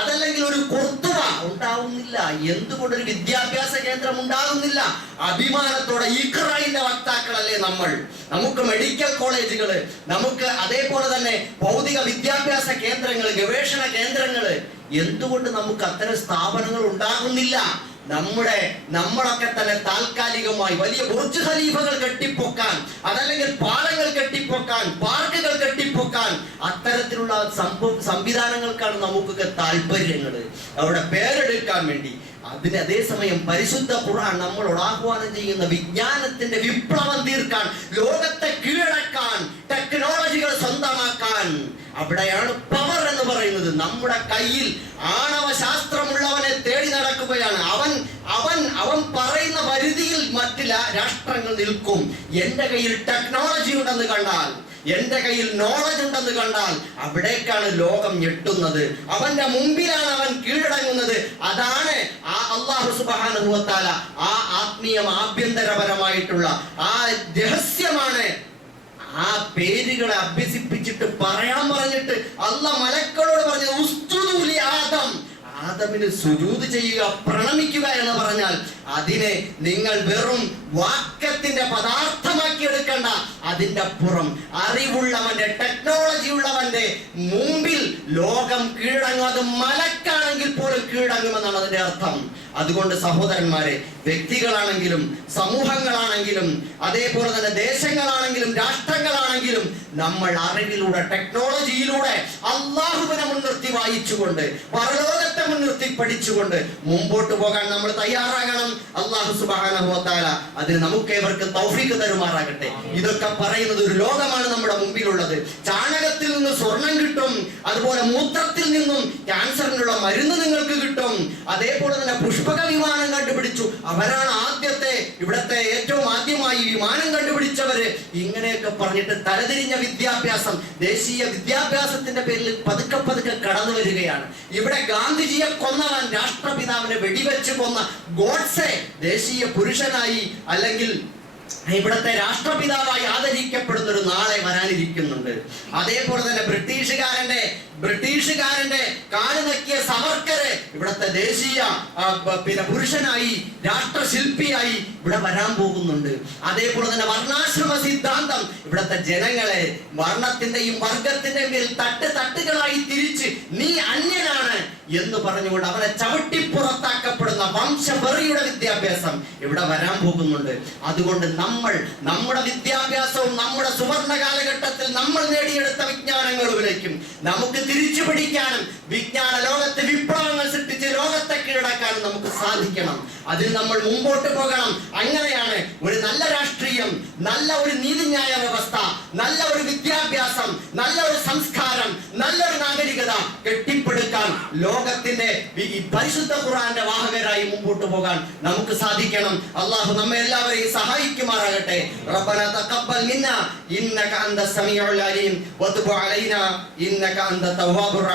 അതല്ലെങ്കിൽ ഒരു ഖുർത്തുവ ഉണ്ടാവുന്നില്ല. എന്തുകൊണ്ട് ഒരു വിദ്യാഭ്യാസ കേന്ദ്രം ഉണ്ടാകുന്നില്ല? അഭിമാനത്തോടെ ഇഖ്റയിന്റെ വക്താക്കളല്ലേ നമ്മൾ. നമുക്ക് മെഡിക്കൽ കോളേജുകള്, നമുക്ക് അതേപോലെ തന്നെ ഭൗതിക വിദ്യാഭ്യാസ കേന്ദ്രങ്ങള്, ഗവേഷണ കേന്ദ്രങ്ങള്, എന്തുകൊണ്ട് നമുക്ക് അത്തരം സ്ഥാപനങ്ങൾ ഉണ്ടാകുന്നില്ല? നമ്മളൊക്കെ തന്നെ താൽക്കാലികമായി വലിയ ബുർജ് ഖലീഫകൾ കെട്ടിപ്പൊക്കാൻ, അതല്ലെങ്കിൽ പാലങ്ങൾ കെട്ടിപ്പൊക്കാൻ, പാർക്കുകൾ കെട്ടിപ്പൊക്കാൻ, അത്തരത്തിലുള്ള സംവിധാനങ്ങൾക്കാണ് നമുക്കൊക്കെ താല്പര്യങ്ങൾ, അവിടെ പേരെടുക്കാൻ വേണ്ടി. അതേസമയം പരിശുദ്ധ ഖുർആൻ നമ്മളോട് ആഹ്വാനം ചെയ്യുന്ന വിജ്ഞാനത്തിന്റെ വിപ്ലവം തീർക്കാൻ, ലോകത്തെ കീഴടക്കാൻ, ടെക്നോളജികൾ സ്വന്തമാക്കാൻ, അവിടെയാണ് പവർ എന്ന് പറയുന്നത്. നമ്മുടെ കയ്യിൽ ആണവ ശാസ്ത്രമുള്ളവനെ തേടി നടക്കുകയാണ്. അവൻ പറയുന്ന പരിധിയിൽ മറ്റ് രാഷ്ട്രങ്ങൾ നിൽക്കും. എന്റെ കയ്യിൽ ടെക്നോളജി ഉണ്ടെന്ന് കണ്ടാൽ, എന്റെ കയ്യിൽ നോളജ് ഉണ്ടെന്ന് കണ്ടാൽ അവിടേക്കാണ് ലോകം ഞെട്ടുന്നത്. അവന്റെ മുമ്പിലാണ് അവൻ കീഴടങ്ങുന്നത്. അതാണ് ആ അല്ലാഹു സുബ്ഹാനഹു വ തആല ആ ആത്മീയം, ആഭ്യന്തരപരമായിട്ടുള്ള ആ രഹസ്യമാണ്. ആ പേരുകളെ അഭ്യസിപ്പിച്ചിട്ട് പറയാൻ പറഞ്ഞിട്ട് അല്ലാഹ് മലക്കളോട് പറഞ്ഞു, ഉസ്ജുദു ലി ആദം, ആദമിന് സുജൂദ് ചെയ്യുക, പ്രണമിക്കുക എന്ന് പറഞ്ഞാൽ അതിനെ നിങ്ങൾ വെറും വാക്യത്തിന്റെ പദാർത്ഥമാക്കി എടുക്കണ്ട. അതിന്റെ അപ്പുറം അറിവുള്ളവന്റെ, ടെക്നോളജി ഉള്ളവന്റെ മുമ്പിൽ ലോകം കീഴടങ്ങും. അത് മലക്കാണെങ്കിൽ പോലും കീഴടങ്ങുമെന്നാണ് അതിന്റെ അർത്ഥം. അതുകൊണ്ട് സഹോദരന്മാരെ, വ്യക്തികളാണെങ്കിലും സമൂഹങ്ങളാണെങ്കിലും അതേപോലെ തന്നെ ദേശങ്ങളാണെങ്കിലും രാഷ്ട്രങ്ങളാണെങ്കിലും നമ്മൾ അറിവിലൂടെ, ടെക്നോളജിയിലൂടെ അള്ളാഹുവിനെ മുൻനിർത്തി വായിച്ചുകൊണ്ട്, പരലോകത്തെ മുൻനിർത്തി പഠിച്ചുകൊണ്ട് മുമ്പോട്ട് പോകാൻ നമ്മൾ തയ്യാറാകണം. അല്ലാഹു സുബ്ഹാനഹു വ തആല അതിന് നമുക്കേവർക്കും തൗഫീഖ് തരുമാറാകട്ടെ. ഇതൊക്കെ പറയുന്നത് ഒരു ലോകമാണ് നമ്മുടെ മുമ്പിലുള്ളത്. ചാണകത്തിൽ നിന്ന് സ്വർണം കിട്ടും, അതുപോലെ മൂത്രത്തിൽ നിന്നും ക്യാൻസറിനുള്ള മരുന്ന് നിങ്ങൾക്ക് കിട്ടും. അതേപോലെ തന്നെ പുഷ്പക വിമാനം കണ്ടുപിടിച്ചു, അവരാണ് ഇവിടത്തെ ഏറ്റവും ആദ്യമായി വിമാനം കണ്ടുപിടിച്ചവര്. ഇങ്ങനെയൊക്കെ പറഞ്ഞിട്ട് തലതിരിഞ്ഞ വിദ്യാഭ്യാസം, ദേശീയ വിദ്യാഭ്യാസത്തിന്റെ പേരിൽ പതുക്കെ കടന്നു വരികയാണ്. ഇവിടെ ഗാന്ധിജിയെ കൊന്നവൻ, രാഷ്ട്രപിതാവിനെ വെടിവെച്ച് കൊന്ന ഗോഡ്സെ ദേശീയ പുരുഷനായി അല്ലെങ്കിൽ ഇവിടുത്തെ രാഷ്ട്രപിതാവായി ആദരിക്കപ്പെടുന്ന ഒരു നാളെ വരാനിരിക്കുന്നുണ്ട്. അതേപോലെ തന്നെ ബ്രിട്ടീഷുകാരന്റെ കാല് നക്കിയ സവർക്കറെ ഇവിടുത്തെ ദേശീയ പുരുഷനായി രാഷ്ട്രശില്പിയായി ഇവിടെ വരാൻ പോകുന്നുണ്ട്. അതേപോലെ തന്നെ വർണ്ണാശ്രമ സിദ്ധാന്തം ഇവിടുത്തെ ജനങ്ങളെ വർണ്ണത്തിന്റെയും വർഗത്തിന്റെയും മേൽ തട്ടുകളായി തിരിച്ച് നീ അന്യനാണ് എന്ന് പറഞ്ഞുകൊണ്ട് അവരെ ചവിട്ടിപ്പുറത്താക്കപ്പെടുന്ന വംശവെറിയുടെ വിദ്യാഭ്യാസം ഇവിടെ വരാൻ പോകുന്നുണ്ട്. അതുകൊണ്ട് നമ്മുടെ വിദ്യാഭ്യാസവും നമ്മുടെ സുവർണ കാലഘട്ടത്തിൽ നമ്മൾ നേടിയെടുത്ത വിജ്ഞാനങ്ങളിലേക്കും നമുക്ക് തിരിച്ചു പിടിക്കാനും വിജ്ഞാന ലോകത്തെ വിപ്ലവങ്ങൾ സൃഷ്ടിച്ച് ലോകത്തെ കീഴടക്കാനും നമുക്ക് സാധിക്കണം. അതിൽ നമ്മൾ മുമ്പോട്ട് പോകണം. അങ്ങനെയാണ് ഒരു നല്ല രാഷ്ട്രീയം, നല്ല ഒരു നീതിന്യായ വ്യവസ്ഥ, നല്ല ഒരു വിദ്യാഭ്യാസം, നല്ല ഒരു സംസ്കാരം, നല്ലൊരു നാഗരികത കെട്ടിപ്പടുക്കാൻ ലോകത്തിന്റെ പരിശുദ്ധ ഖുർആന്റെ വാഹകരായി മുമ്പോട്ട് പോകാൻ നമുക്ക് സാധിക്കണം. അള്ളാഹു നമ്മെ എല്ലാവരെയും സഹായിക്കുമാറാകട്ടെ. റബ്ബനാ തഖബ്ബൽ മിന്നാ ഇന്നക അന്ത സമീഉൽ അലീം വതുബ് അലൈനാ ഇന്നക അന്ത തവ്വാബുർ